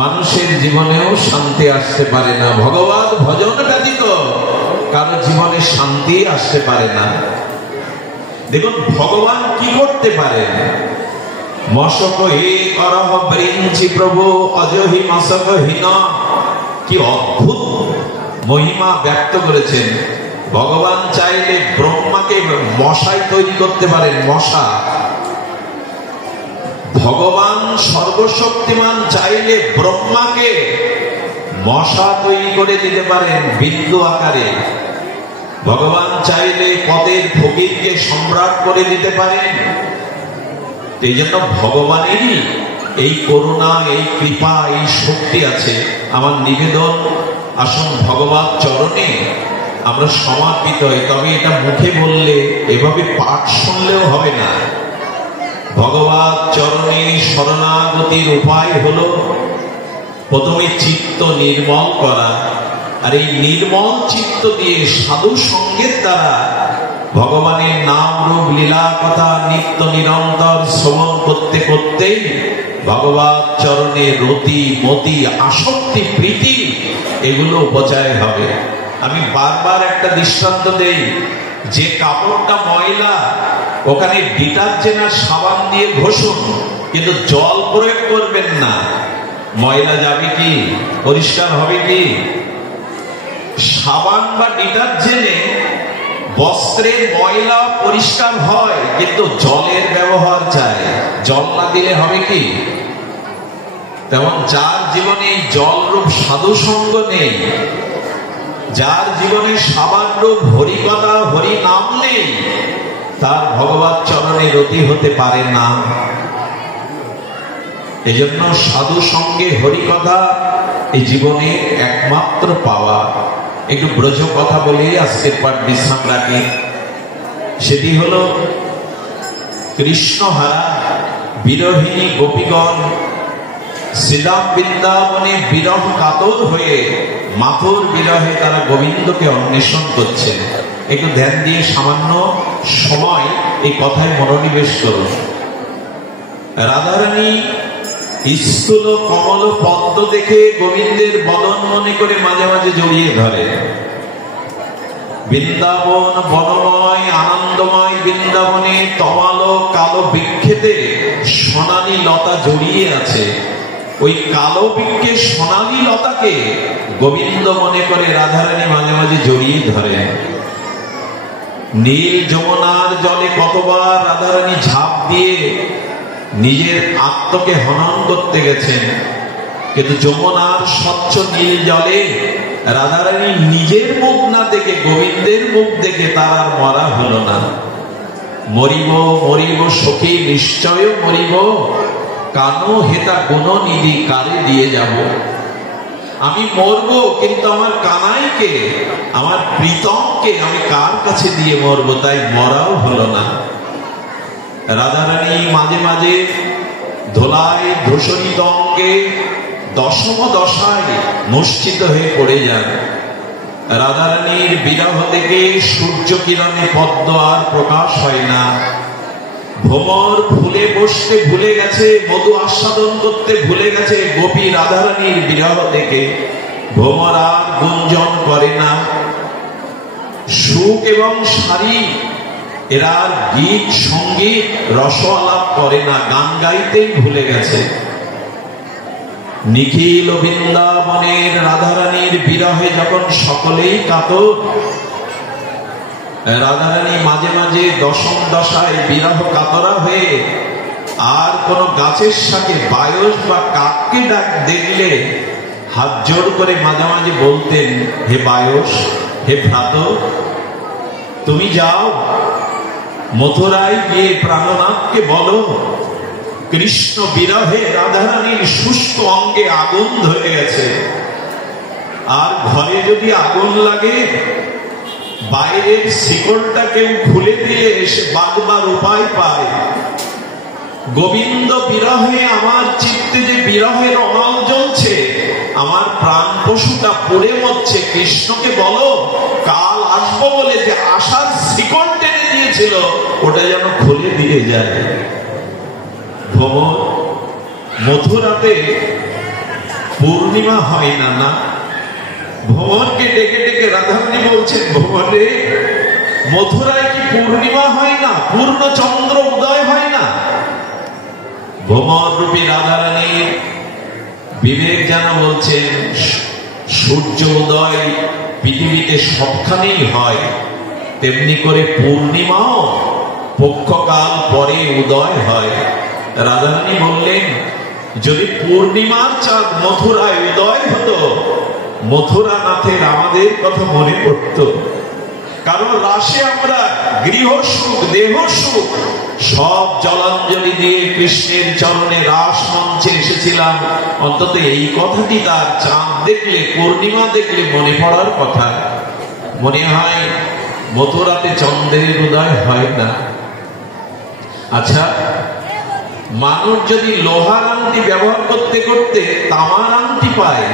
মানুষের জীবনেও শান্তি আসতে পারে না। ভগবান ভজন ব্যতীত কারো জীবনে শান্তি আসতে পারে না। দেখুন ভগবান কি করতে পারেন। মশক হে করহ বৃঞ্চি প্রভু অজহি মশক হীন কি অদ্ভুত মহিমা ব্যক্ত করেছেন। ভগবান চাইলে ব্রহ্মাকে মশাই তৈরি করতে পারেন, মশা। ভগবান সর্বশক্তিমান চাইলে ব্রহ্মাকে মশা তৈরি করে দিতে পারেন বিন্দু আকারে। ভগবান চাইলে পদের ফকিরকে সম্রাট করে দিতে পারেন। এই জন্য ভগবানেরই এই করুণা, এই কৃপা, এই শক্তি আছে। আমার নিবেদন, আসুন ভগবান চরণে আমরা সমর্পিত হই। তবে এটা মুখে বললে, এভাবে পাঠ শুনলেও হবে না। ভগবান চরণে শরণাগতির উপায় হলো প্রথমে চিত্ত নির্মল করা। আর এই নির্মল চিত্ত দিয়ে সাধু সঙ্গের দ্বারা ভগবানের নাম রূপ লীলা কথা নিত্য নিরন্তর শ্রবণ করতে করতেই ভগবান চরণে রতি, মতি, আসক্তি, প্রীতি এগুলো বজায় হবে। আমি বারবার একটা দৃষ্টান্ত দেই, যে কাপড়টা ময়লা ওখানে ডিটারজেন্ট আর সাবান দিয়ে ঘষুন, কিন্তু জল প্রয়োগ করবেন না। ময়লা যাবে কি? পরিষ্কার হবে কি? সাবান বা ডিটারজেন্টে বস্ত্রের ময়লা পরিষ্কার হয়, কিন্তু জলের ব্যবহার চাই। জল না দিলে হবে কি? তেমন যার জীবনে জলরূপ সাধু সঙ্গ নেই, যার জীবনে সাবান রূপ হরিকথা, হরি নাম নেই, তার ভগবত চরণে রতি হতে পারে না। এজন্য সাধু সঙ্গে হরিকথা এই জীবনে একমাত্র পাওয়া। একটু ব্রজ কথা বলে আজকের পাঠ বিশ্রাম রাখি। সেটি হলো কৃষ্ণহারা বিরহিণী গোপীগণ শ্রীরাম বৃন্দাবনে বিরহ কাতর হয়ে মাথুর বিরহে তারা গোবিন্দকে অন্বেষণ করছেন। একটু ধ্যান দিয়ে সামান্য সময় এই কথায় মনোনিবেশ করুন। রাধারানী স্থূল কমল পদ্ম দেখে গোবিন্দের বদন মনে করে মাঝে মাঝে জড়িয়ে ধরে। বৃন্দাবন বনময় আনন্দময় বৃন্দাবনে তমালো কালো বৃক্ষেতে সোনালী লতা জড়িয়ে আছে। ওই কালো বৃক্ষের সোনালী লতাকে গোবিন্দ মনে করে রাধারানী মাঝে মাঝে জড়িয়ে ধরে। নীল যমুনার জলে কতবার রাধারানী ঝাঁপ দিয়ে নিজের আত্মকে হনন করতে গেছেন, কিন্তু যমুনার স্বচ্ছ নীল জলে রাধারানী নিজের মুখ না দেখে গোবিন্দের মুখ দেখে তার আর মরা হলো না। মরিব মরিব সখী নিশ্চয় মরিব, কানো হেতা গুণ নিধি কারে দিয়ে যাব। আমি মরবো, কিন্তু আমার কানাইকে, আমার প্রীতমকে আমি কার কাছে দিয়ে মরবো? তাই মরাও হলো না। রাধারানী মাঝে মাঝে ধোলায় ধূসরিত অঙ্গে দশম দশায় মূর্ছিত হয়ে পড়ে যান। রাধারানীর বিরহ থেকে সূর্য কিরণে পদ্ম আর প্রকাশ হয় না। ভ্রমর ফুলে বসতে ভুলে গেছে, মধু আস্বাদন করতে ভুলে গেছে। গোপী রাধারানীর বিরহ থেকে ভ্রমর আর গুঞ্জন করে না। সুখ এবং সারি এরা গীত সঙ্গীত রস আলাপ করে না, গান গাইতেই ভুলে গেছে। নিখিল বৃন্দাবনের রাধারানীর বিরহে যখন সকলেই কাতর, রাধারানী মাঝে মাঝে দশম দশায় বিরহ কাতরা হয়ে আর কোন গাছের সাথে বায়স বা কাককে ডাক দেখলে হাত জোর করে মাঝে মাঝে বলতেন, হে বায়স, হে ভ্রাত, তুমি যাও মথুরায় গিয়ে প্রাণনাথকে বলো কৃষ্ণ বিরহে রাধারানীর শুষ্ক অঙ্গে আগুন ধরে গেছে। আর ঘরে যদি আগুন লাগে, বাইরের শিকলটা কেউ খুলে দিয়ে এসে বাঁধবার উপায় পায়। গোবিন্দ বিরহে আমার চিত্তে যে বিরহের অনল জ্বলছে, আমার প্রাণ পশুটা পড়ে মরছে। কৃষ্ণকে বলো কাল আসবো বলে যে আশার শিকল টেনে দিয়েছিল ওটা যেন খুলে দিয়ে যায়। ভ্রমর মথুরাতে পূর্ণিমা হয় না, না ভ্রমরকে ডেকে ডেকে রাধারানী বলছেন, ভ্রমরে মথুরায় কি পূর্ণিমা হয় না? পূর্ণ চন্দ্র উদয় হয় না? ভ্রমর রূপী রাধারানীর বিবেক জানা বলছেন, সূর্য উদয় পৃথিবীতে সবখানেই হয়, তেমনি করে পূর্ণিমাও পক্ষকাল পরে উদয় হয়। রাধারানী বললেন, যদি পূর্ণিমার চাঁদ মথুরায় উদয় হতো, মথুরা নাথের আমাদের কথা মনে পড়ত। কারণ রাশে আমরা গৃহ সুখ, দেহ সুখ সব জলাঞ্জলি দিয়ে কৃষ্ণের চরণে রাস মঞ্চে এসেছিলাম। অন্তত এই কথাটি তার চাঁদ দেখলে, পূর্ণিমা দেখলে মনে পড়ার কথা। মনে হয় মথুরাতে চন্দ্রের উদয় হয় না। আচ্ছা, মানুষ যদি লোহার আংটি ব্যবহার করতে করতে তামার আংটি পায়,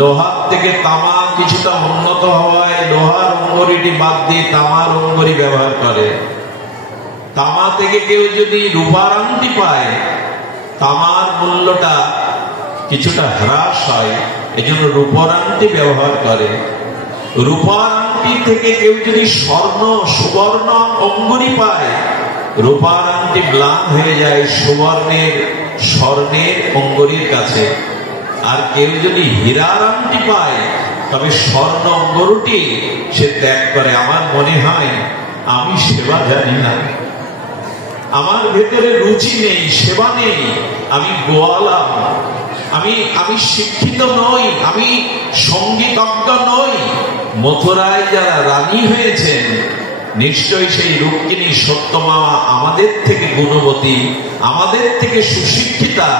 লোহার থেকে তামা কিছুটা উন্নত হওয়ায় লোহার অঙ্গরিটি বাদ দিয়ে তামার অঙ্গরি ব্যবহার করে, তামা থেকে কেউ যদি রূপার আংটি পায়, তামার মূল্যটা কিছুটা হ্রাস হয়, এজন্য রূপার আংটি ব্যবহার করে। রূপার আংটি থেকে কেউ যদি স্বর্ণ সুবর্ণ অঙ্গরি পায়, রূপার আংটি ম্লান হয়ে যায় সুবর্ণের স্বর্ণের অঙ্গরির কাছে। আর কেউ যদি হীরার আংটি পায়, তবে স্বর্ণ অঙ্গরুটি সে ত্যাগ করে। আমার মনে হয় আমি সেবা জানি না, আমার ভেতরে রুচি নেই, সেবা নেই, আমি গোয়ালা, আমি শিক্ষিত নই, আমি সঙ্গীতজ্ঞ নই। মথুরায় যারা রানী হয়েছেন, নিশ্চয়ই সেই রুক্মিণী সত্যমা আমাদের থেকে গুণবতী, আমাদের থেকে সুশিক্ষিতা।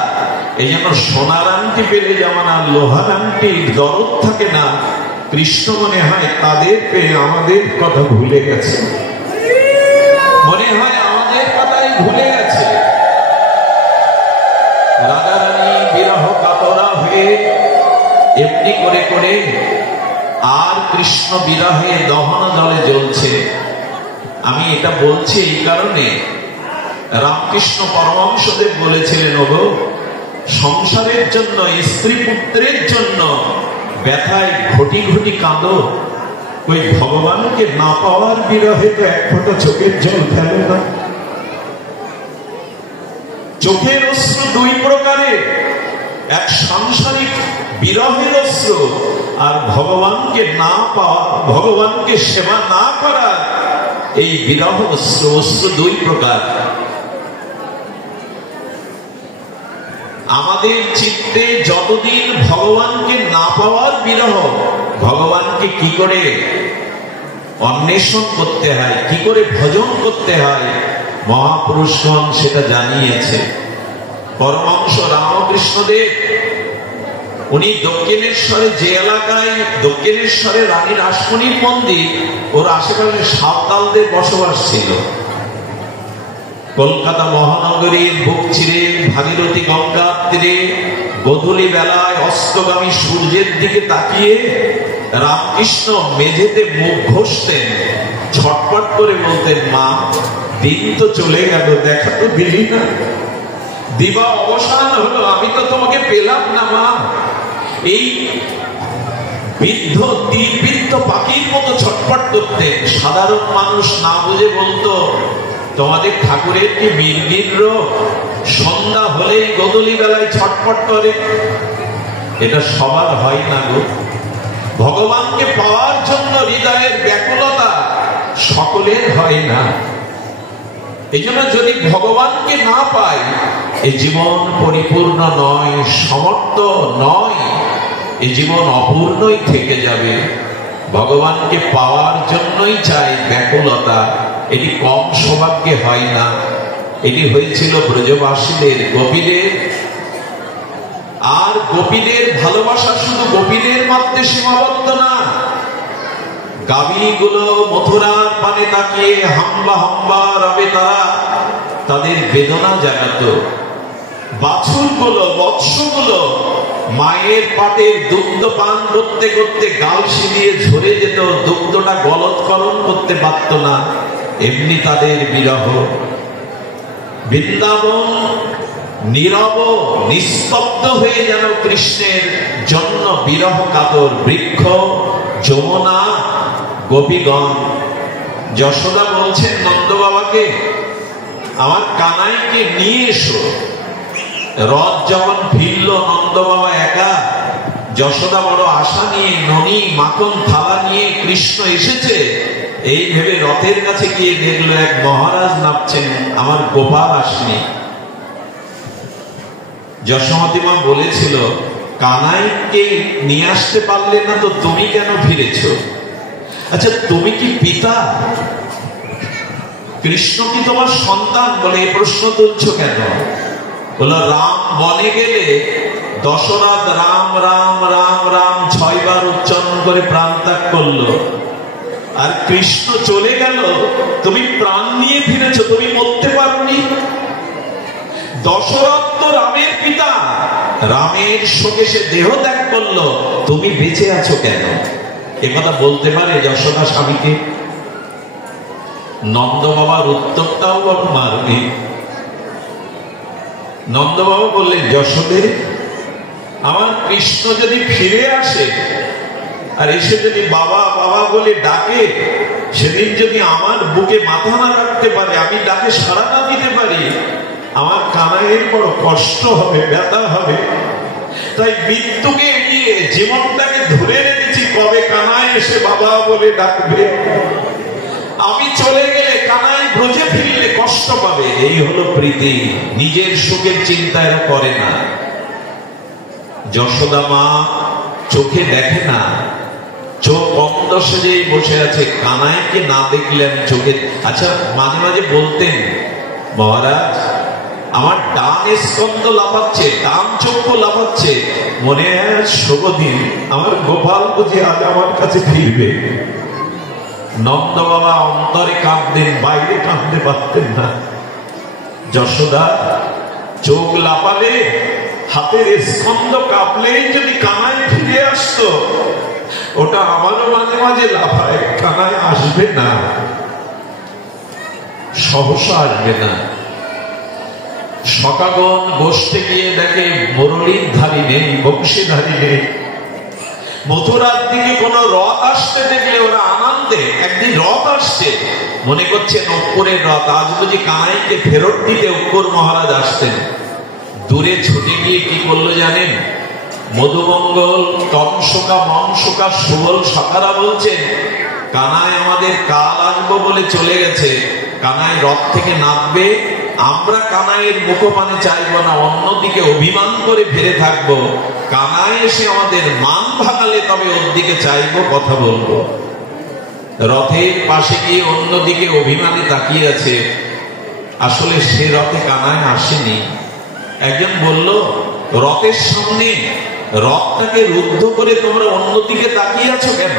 এই জন্য সোনার আংটি পেলে যেমন আর লোহার আংটির দরদ থাকে না, কৃষ্ণ মনে হয় তাদের পেয়ে আমাদের কথা ভুলে গেছে, মনে হয় আমাদের কথাই ভুলে গেছে। রাধারানী বিরহ কাতরা হয়ে এমনি করে করে আর কৃষ্ণ বিরহে দহন জলে জ্বলছে। আমি এটা বলছি এই কারণে, রামকৃষ্ণ পরমহংসদেব বলেছিলেন, ওগো সংসারের জন্য, স্ত্রী পুত্রের জন্য ব্যথায় ঘটি ঘটি কাঁদো, ওই ভগবানকে না পাওয়ার বিরহে তো এক ফোঁটা চোখের জল ফেলে না। চোখের অশ্রু দুই প্রকারের, এক সাংসারিক বিরহের অশ্রু, আর ভগবানকে না পাওয়া, ভগবানকে সেবা না করা, এই বিরহ অশ্রু। অশ্রু দুই প্রকার। আমাদের চিত্তে যতদিন ভগবানকে না পাওয়ার বিরহ, ভগবানকে কি করে অন্বেষণ করতে হয়, কি করে ভজন করতে হয়, মহাপুরুষগণ সেটা জানিয়েছে। পরমহংস রামকৃষ্ণদেব, উনি দক্ষিণেশ্বরে, যে এলাকায় দক্ষিণেশ্বরে রানী রাসমণির মন্দির, ওর আশেপাশে সাঁওতালদের বসবাস ছিল। কলকাতা মহানগরীর বুক চিরে ভাগীরথী গঙ্গার তীরে গোধূলি বেলায় অস্তগামী সূর্যের দিকে তাকিয়ে রামকৃষ্ণ মেঝেতে মুখ ঘষতেন, ছটপট করে বলতেন, মা দিন তো চলে গেল, দেখা তো দিলি না, দিবা অবসান হলো, আমি তো তোমাকে পেলাম না মা। এই বৃদ্ধ তীরবৃদ্ধ পাখির মতো ছটপট করতেন। সাধারণ মানুষ না বুঝে বলতো, তোমাদের ঠাকুরের কি মির্গির রোগ, সন্ধ্যা হলেই গোধূলি বেলায় ছটপট করে? এটা সবার হয় না গো। ভগবানকে পাওয়ার জন্য হৃদয়ের ব্যাকুলতা সকলের হয় না। এই জন্য যদি ভগবানকে না পাই, এই জীবন পরিপূর্ণ নয়, সমর্থ নয়, এই জীবন অপূর্ণই থেকে যাবে। ভগবানকে পাওয়ার জন্যই চাই ব্যাকুলতা, এটি কম সৌভাগ্যে হয় না। এটি হয়েছিল ব্রজবাসীদের, গোপীদের। আর গোপীদের ভালোবাসা শুধু গোপীদের মাত্রে সীমাবদ্ধ না। গাভীগুলো মথুরার পানে তাকিয়ে হাম্বা হাম্বা রবে তারা, তাদের বেদনা জানাতো। বাছুরগুলো, বৎসগুলো মায়ের পাতের দুগ্ধ পান করতে করতে গাল শিলিয়ে ঝরে যেত, দুগ্ধটা গলৎকরণ করতে পারত না, এমনি তাদের বিরহ। বৃন্দাবন নীরব নিস্তব্ধ হয়ে যেন কৃষ্ণের জন্য বিরহ কাতর। বৃক্ষ, যমুনা, গোপীগণ। যশোদা বলছেন নন্দ বাবাকে, আমার কানাইকে নিয়ে এসো। রথ যখন ফিরল নন্দ বাবা একা, যশোদা বড় আশা নিয়ে ননি মাখন থালা নিয়ে কৃষ্ণ এসেছে এই ভেবে রথের কাছে গিয়ে দেখলো এক মহারাজ নামছেন, আমার গোপাল আসেনি। যশোমতী মা বলেছিল, কানাইকে নিয়ে আসতে পারলে না তো তুমি কেন ফিরেছ? আচ্ছা, তুমি কি পিতা? কৃষ্ণ কি তোমার সন্তান? বলে এই প্রশ্ন তুলছ কেন? বলো, রাম বনে গেলে দশরথ রাম রাম রাম রাম 6 বার উচ্চারণ করে প্রাণ ত্যাগ করলো, আর কৃষ্ণ চলে গেল, তুমি প্রাণ নিয়ে ফিরেছ, তুমি মরতে পারোনি। দশরথ তো রামের পিতা, রামের শোকে সে দেহ ত্যাগ করলো, তুমি বেঁচে আছো কেন? একথা বলতে পারে যশোদা স্বামীকে? নন্দ বাবার উত্তরটাও বড় মারবে। নন্দ বাবা বললেন, যশোদে, আমার কৃষ্ণ যদি ফিরে আসে আর এসে যদি বাবা বাবা বলে ডাকে, সেদিন যদি আমার বুকে মাথা না রাখতে পারে, আমি ডাকে সাড়া না দিতে পারি, আমার কানাইয়ের বড় কষ্ট হবে, ব্যথা হবে। তাই মৃত্যুকে এড়িয়ে জীবনটাকে ধরে রেখেছি, কবে কানাই এসে বাবা বলে ডাকবে। আমি চলে গেলে কানাই ব্রজে ফিরলে কষ্ট পাবে। এই হলো প্রীতি। নিজের সুখের চিন্তা এরা করে না। যশোদা মা চোখে দেখে না, চোখ অন্ধ সেজেই বসে আছে, কানাইকে না দেখলেন চোখে। আচ্ছা, মাঝে মাঝে বলতেন, মহারাজ আমার ডান স্কন্ধ লাফাচ্ছে, ডান চক্ষু লাফাচ্ছে, মনে হয় শুভ দিন, আমার গোপাল বুঝি আজ আমার কাছে ফিরবে। নন্দ বাবা অন্তরে কাঁদতেন, বাইরে কাঁদতে পারতেন না। যশোদা চোখ লাফালে, হাতের স্কন্ধ কাঁপলেই যদি কানাই ফিরে আসতো, ওটা আমারও মাঝে মাঝে লাফায়, কানাই আসবে না, সহসা আসবে না। সকাগণ গোষ্ঠে গিয়ে দেখে মুরলীর ধারী নেই, বংশীধারী নেই। মথুরার দিকে কোন রথ আসতে দেখলে ওরা আনন্দে, একদিন রথ আসছে, মনে করছেন অক্কুরের রথ, আজ বুঝি কানাইকে ফেরত দিতে অক্কুর মহারাজ আসতেন। দূরে ছুটে গিয়ে কি করলো জানেন? মধুমঙ্গল, তমসুকা, মমসুকা, সুবল সখারা বলছেন, কানাই আমাদের কাল আসবো বলে চলে গেছে, কানাই রথ থেকে নামবে, আমরা কানাইয়ের মুখপানে চাইবো না, অন্যদিকে অভিমান করে ফিরে থাকবো। কানাই এসে আমাদের মান ভাঙালে তবে ওর দিকে চাইবো, কথা বলবো। রথের পাশে গিয়ে অন্যদিকে অভিমানে তাকিয়ে আছে। আসলে সে রথে কানাই আসেনি। একজন বলল, রথের সামনে রথটাকে রুদ্ধ করে তোমরা অন্যদিকে তাকিয়ে আছো কেন?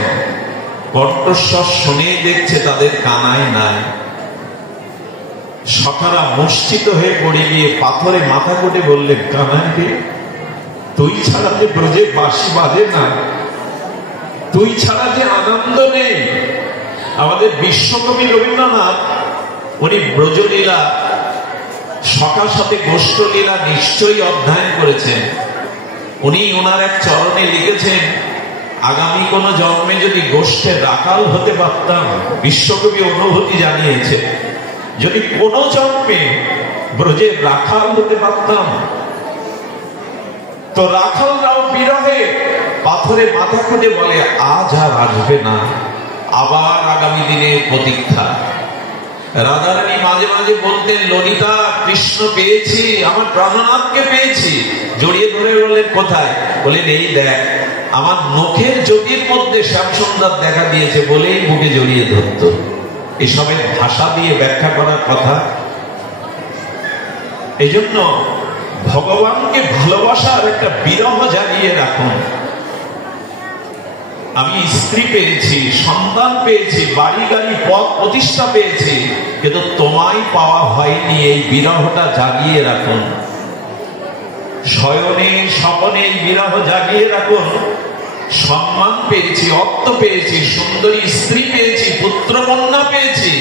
কণ্ঠস্বর শুনেই দেখছে তাদের কানাই নাই। সখারা মূর্ছিত হয়ে পড়ে গিয়ে পাথরে মাথা কোটে বললেন, কানাইকে তুই ছাড়া যে ব্রজে বাঁশি বাজে না, তুই ছাড়া যে আনন্দ নেই। আমাদের বিশ্বকবি রবীন্দ্রনাথ, উনি ব্রজলীলা, সখার সাথে গোষ্ঠলীলা নিশ্চয়ই অধ্যয়ন করেছেন। উনি ওনার এক চরণে লিখেছেন, আগামী কোন জন্মে যদি গোষ্ঠের রাখাল হতে পারতাম, বিশ্বকবি অনুভূতি জানিয়েছে, যদি কোন জন্মে ব্রজের রাখাল হতে পারতাম, তো রাখালরাও বিরহে পাথরে মাথা খুঁটে বলে, আজ আর আসবে না, আবার আগামী দিনে প্রতীক্ষা। রাধারানী মাঝে মাঝে বলতেন, ললিতা কৃষ্ণ পেয়েছি, আমার প্রাণনাথকে পেয়েছি। জড়িয়ে ধরে বললেন, কোথায়? বলেন, এই দেখ, আমার নখের জ্যোতির মধ্যে শ্যামসুন্দর দেখা দিয়েছে, বলেই বুকে জড়িয়ে ধরত। এসবের ভাষা দিয়ে ব্যাখ্যা করার কথা। এই জন্য ভগবানকে ভালোবাসার একটা বিরহ জাগিয়ে রাখুন। আমি স্ত্রী পেয়েছি, সন্তান পেয়েছি, বাড়ি গাড়ি পদ প্রতিষ্ঠা পেয়েছি, কিন্তু তোমায় পাওয়া হয়নি, এই বিরহটা জাগিয়ে রাখুন। শয়নে স্বপনে বিরহ জাগিয়ে রাখুন। সম্মান পেয়েছি, অর্থ পেয়েছি, সুন্দরী স্ত্রী পেয়েছি, পুত্র কন্যা পেয়েছি,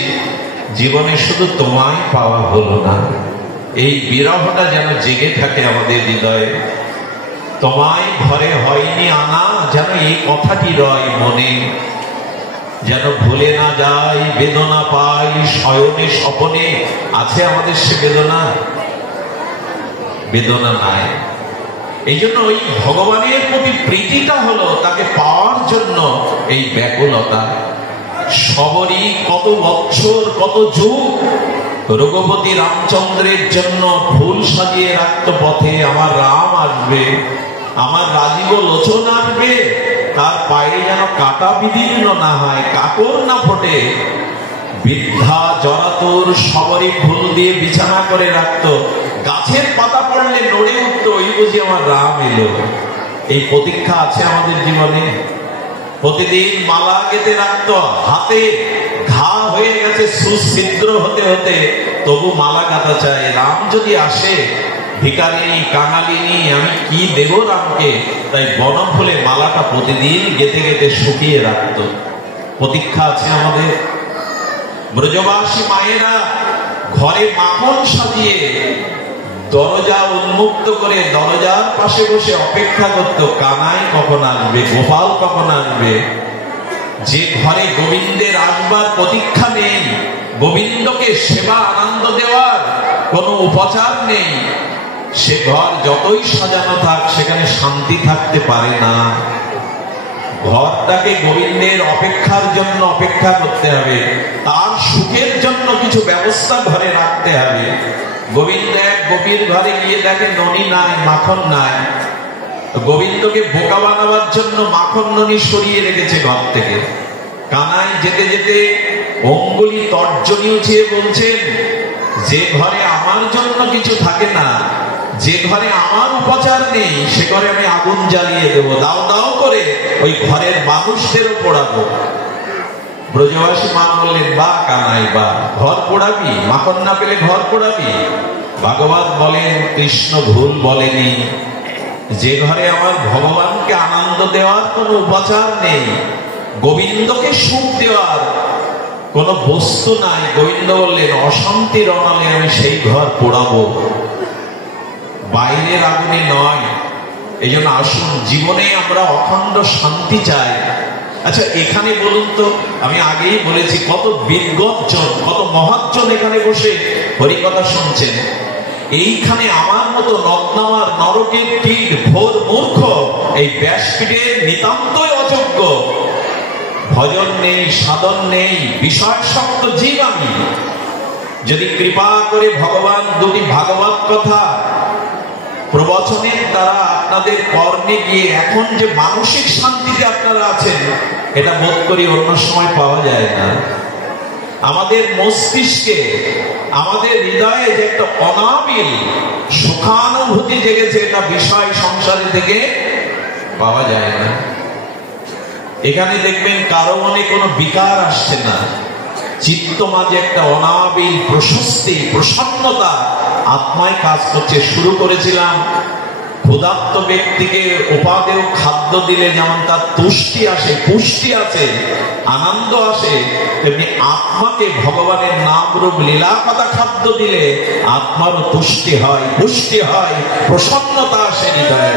জীবনে শুধু তোমায় পাওয়া হলো না, এই বিরহটা যেন জেগে থাকে আমাদের হৃদয়ে। তোমায় ঘরে হয়নি আনা, যেন এই কথাটি রয় মনে, যেন ভুলে না যাই, বেদনা পাই শয়নে স্বপনে। আছে আমাদের সে বেদনা? বেদনা নাই। এই জন্য ওই ভগবানের প্রতি প্রীতিটা হলো তাকে পাওয়ার জন্য এই ব্যাকুলতা। সবরই কত বছর কত যুগ রঘুপতি রামচন্দ্রের জন্য ফুল সাজিয়ে রাখতো পথে, আমার রাম আসবে, আমার রাজীব লোচন আসবে, তার পায়ে যেন কাটা বিদীর্ণ না হয়, কাকর না ফোটে। বৃদ্ধা জরাতুর সবরই ফুল দিয়ে বিছানা করে রাখতো, গাছের পাতা পড়লে নড়ে উঠতো, ওই বুঝি আমার রাম এলো। এই প্রতীক্ষা আছে আমাদের জীবনে। প্রতিদিন মালা গেঁথে রাখতো, হাতে ঘা হয়ে গেছে সুছিদ্র হতে হতে, তবু মালা গাঁথা চায়। রাম যদি আসে, ভিখারিনী কাঙালিনী, আমি কি দেব রামকে? তাই বনফুলে মালাটা প্রতিদিন গেঁথে গেঁথে শুকিয়ে রাখতো। প্রতীক্ষা আছে আমাদের। ব্রজবাসী মায়েরা ঘরে মাখন সাজিয়ে দরজা উন্মুক্ত করে দরজার পাশে বসে অপেক্ষা করতো, কানাই কখন আসবে, গোপাল কখন আসবে। যে ঘরে গোবিন্দের আসবার প্রতীক্ষা নেই, গোবিন্দকে সেবা আনন্দ দেওয়ার কোনো উপচার নেই, সে ঘর যতই সাজানো থাক সেখানে শান্তি থাকতে পারে না। ঘরটাকে গোবিন্দের অপেক্ষার জন্য অপেক্ষা করতে হবে, তার সুখের জন্য কিছু ব্যবস্থা ঘরে রাখতে হবে। গোবিন্দ এক গোপীর ঘরে গিয়ে দেখে ননি নাই, মাখন নাই। গোবিন্দকে বোকা বানাবার জন্য মাখন ননি সরিয়ে রেখেছে ঘর থেকে। কানাই যেতে যেতে অঙ্গুলি তর্জনী উঠিয়ে বলছেন, যে ঘরে আমার জন্য কিছু থাকে না, যে ঘরে আমার উপচার নেই, সে ঘরে আমি আগুন জ্বালিয়ে দেবো, দাও দাও করে ওই ঘরের মানুষদেরও পোড়াবো। ব্রজবাসী মা বললেন, বা কানাই বা, ঘর পোড়াবি? মাখন না পেলে ঘর পোড়াবি? ভাগবত বলেন, কৃষ্ণ ভুল বলেনি। যে ঘরে আমার ভগবানকে আনন্দ দেওয়ার কোনো উপচার নেই, গোবিন্দকে সুখ দেওয়ার কোনো বস্তু নাই, গোবিন্দ বললেন অশান্তির অনলে আমি সেই ঘর পোড়াবো, বাইরের আগুনে নয়। এই জন্য আসুন, জীবনে আমরা অখণ্ড শান্তি চাই। আচ্ছা, এখানে বলুন তো, আমি আগেই বলেছি কত বিজ্ঞজন, কত মহাজন এখানে বসে হরিকথা শুনছেন। এইখানে আমার মতো নগ্নামার নরকের কীট ভোর মূর্খ এই ব্যাসপীঠের নিতান্তই অযোগ্য, ভজন নেই, সাধন নেই, বিষয়শক্ত জীব আমি। যদি কৃপা করে ভগবান দুটি ভাগবত কথা প্রবচনের দ্বারা আপনাদের কর্ণে গিয়ে এখন যে মানসিক শান্তিতে আপনারা আছেন, এটা বোধ করি অন্য সময় পাওয়া যায় না। আমাদের মস্তিষ্কে, আমাদের হৃদয়ে যে একটা অনাবিল সুখানুভূতি জেগেছে, এটা বিষয় সংসারে থেকে পাওয়া যায় না। এখানে দেখবেন কারো মনে কোনো বিকার আসছে না, চিত্ত মাঝে একটা অনাবিল প্রশস্তি, প্রসন্নতা আত্মায় কাজ করছে। শুরু করেছিলাম, ক্ষুধার্ত ব্যক্তিকে উপাদেয় খাদ্য দিলে যেমন তার তুষ্টি আসে, পুষ্টি আছে, আনন্দ আসে, তেমনি আত্মাকে ভগবানের নাম রূপ লীলা কথা খাদ্য দিলে আত্মারও তুষ্টি হয়, পুষ্টি হয়, প্রসন্নতা আসে হৃদয়ে।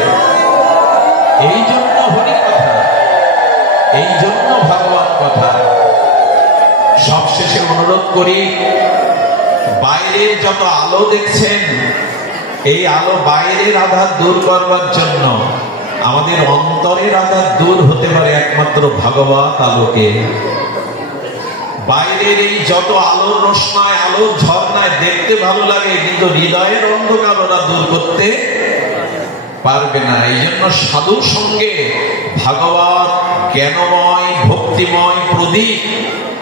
এই জন্য হরি কথা, এই জন্য ভাগবত কথা। সবশেষে অনুরোধ করি, বাইরের যত আলো দেখছেন, এই আলো বাইরের আধার দূর করবার জন্য আমাদের অন্তরের আধার দূর হতে পারে একমাত্র ভাগবত আলোকে। বাইরের এই যত আলোর রোশনায়, আলোর ঝর্ণায় দেখতে ভালো লাগে, কিন্তু হৃদয়ের অন্ধকার ওরা দূর করতে পারবে না। এই জন্য সাধুর সঙ্গে ভাগবত জ্ঞানময় ভক্তিময় প্রদীপ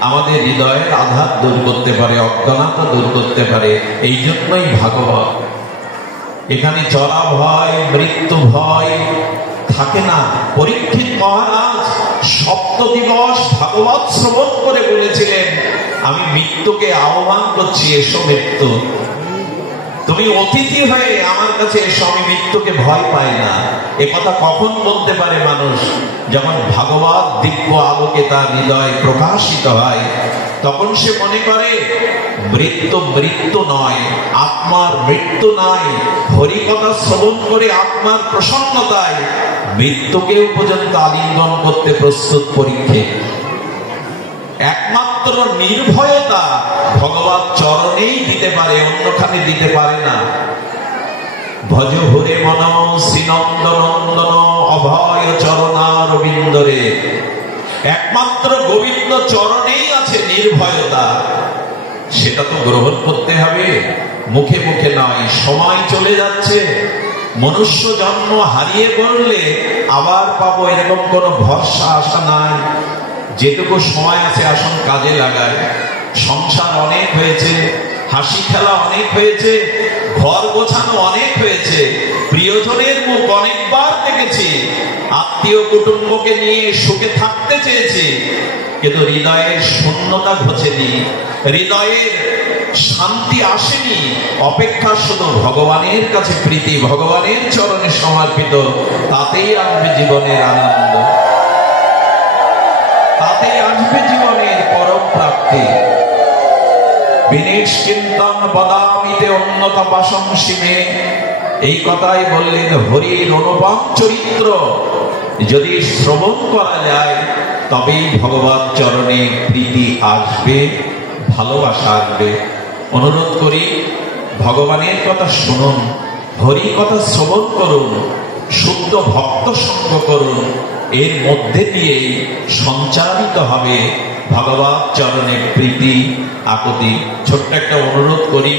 আমাদের হৃদয়ের আধার দূর করতে পারে, অজ্ঞানতা দূর করতে পারে। এই জন্যই ভাগবত। এখানে জরা ভয়, মৃত্যু ভয় থাকে না। পরীক্ষিত মহারাজ সপ্ত দিবস ভাগবত শ্রবণ করে বলেছিলেন, আমি মৃত্যুকে আহ্বান করছি, এসো মৃত্যু, তুমি অতিথি হয়ে আমার কাছে এসো, আমি মৃত্যুকে ভয় পাই না। এ কথা কখন বলতে পারে মানুষ? যখন ভাগবত দিব্য আলোকে তার হৃদয় প্রকাশিত হয়, তখন সে মনে করে মৃত্যু মৃত্যু নয়, আত্মার মৃত্যু নাই। হরিকথা শ্রবণ করে আত্মার প্রসন্নতায় মৃত্যুকেও পর্যন্ত আলিঙ্গন করতে প্রস্তুত। পরীক্ষিত একমাত্র নির্ভয়তা ভগবত চরণেই দিতে পারে, অন্যখানে দিতে পারে না। ভজ হরে মন শ্রীনন্দ মুখে মুখে নয়। সময় চলে যাচ্ছে, মনুষ্য জন্ম হারিয়ে পড়লে আবার পাবো এরকম কোনো ভরসা আশা নাই। যেটুকু সময় আছে আসুন কাজে লাগায়। সংসার অনেক হয়েছে, হাসি খেলা অনেক হয়েছে, ঘর গোছানো অনেক হয়েছে, প্রিয়জনের মুখ অনেকবার দেখেছি, আত্মীয় কুটুম্বকে নিয়ে সুখে থাকতে চেয়েছি, কিন্তু হৃদয়ের শূন্যতা ঘোচেনি, হৃদয়ের শান্তি আসেনি। অপেক্ষা শুধু ভগবানের কাছে প্রীতি, ভগবানের চরণে সমর্পিত, তাতেই আসবে জীবনের আনন্দ, তাতেই আসবে জীবনের পরম প্রাপ্তি। বিনিশ্চিন্তং বদামিতে অন্যতা বাসংসিমে, এই কথাই বললেন। হরির অনুপম চরিত্র যদি শ্রবণ করা যায় তবেই ভগবত চরণে প্রীতি আসবে, ভালোবাসা আসবে। অনুরোধ করি ভগবানের কথা শুনুন, হরির কথা শ্রবণ করুন, শুদ্ধ ভক্ত সঙ্গ করুন, এর মধ্যে দিয়েই সঞ্চারিত হবে ভগবত চরণে প্রীতি আকুতি। ছোট্ট একটা অনুরোধ করি,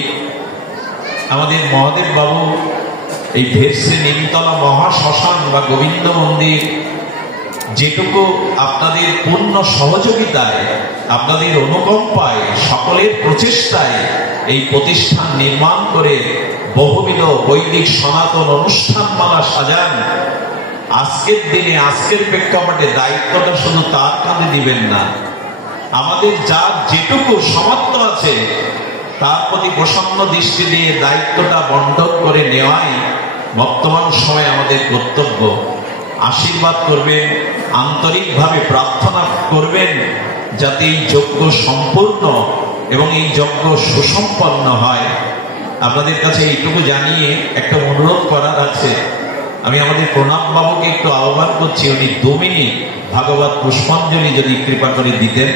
আমাদের মহাদেব বাবু এই ভেরসে নিমতলা মহাশ্মশান বা গোবিন্দ মন্দির যেটুকু আপনাদের পূর্ণ সহযোগিতায়, আপনাদের অনুকম্পায়, সকলের প্রচেষ্টায় এই প্রতিষ্ঠান নির্মাণ করে বহুবিধ বৈদিক সনাতন অনুষ্ঠানমালা সাজান, আজকের দিনে আজকের প্রেক্ষাপটে দায়িত্বটা শুধু তার কাঁধে দিবেন না, আমাদের যার যেটুকু সামর্থ্য আছে তার প্রতি প্রসন্ন দৃষ্টি দিয়ে দায়িত্বটা বন্টন করে নেওয়াই বর্তমান সময়ে আমাদের কর্তব্য। আশীর্বাদ করবেন, আন্তরিকভাবে প্রার্থনা করবেন যাতে এই যজ্ঞ সম্পূর্ণ এবং এই যজ্ঞ সুসম্পন্ন হয়। আপনাদের কাছে এইটুকু জানিয়ে একটা অনুরোধ করার আছে। আমি আমাদের প্রণব বাবুকে একটু আহ্বান করছি, উনি 2 মিনিট ভাগবত পুষ্পাঞ্জলি যদি কৃপা করে দিতেন।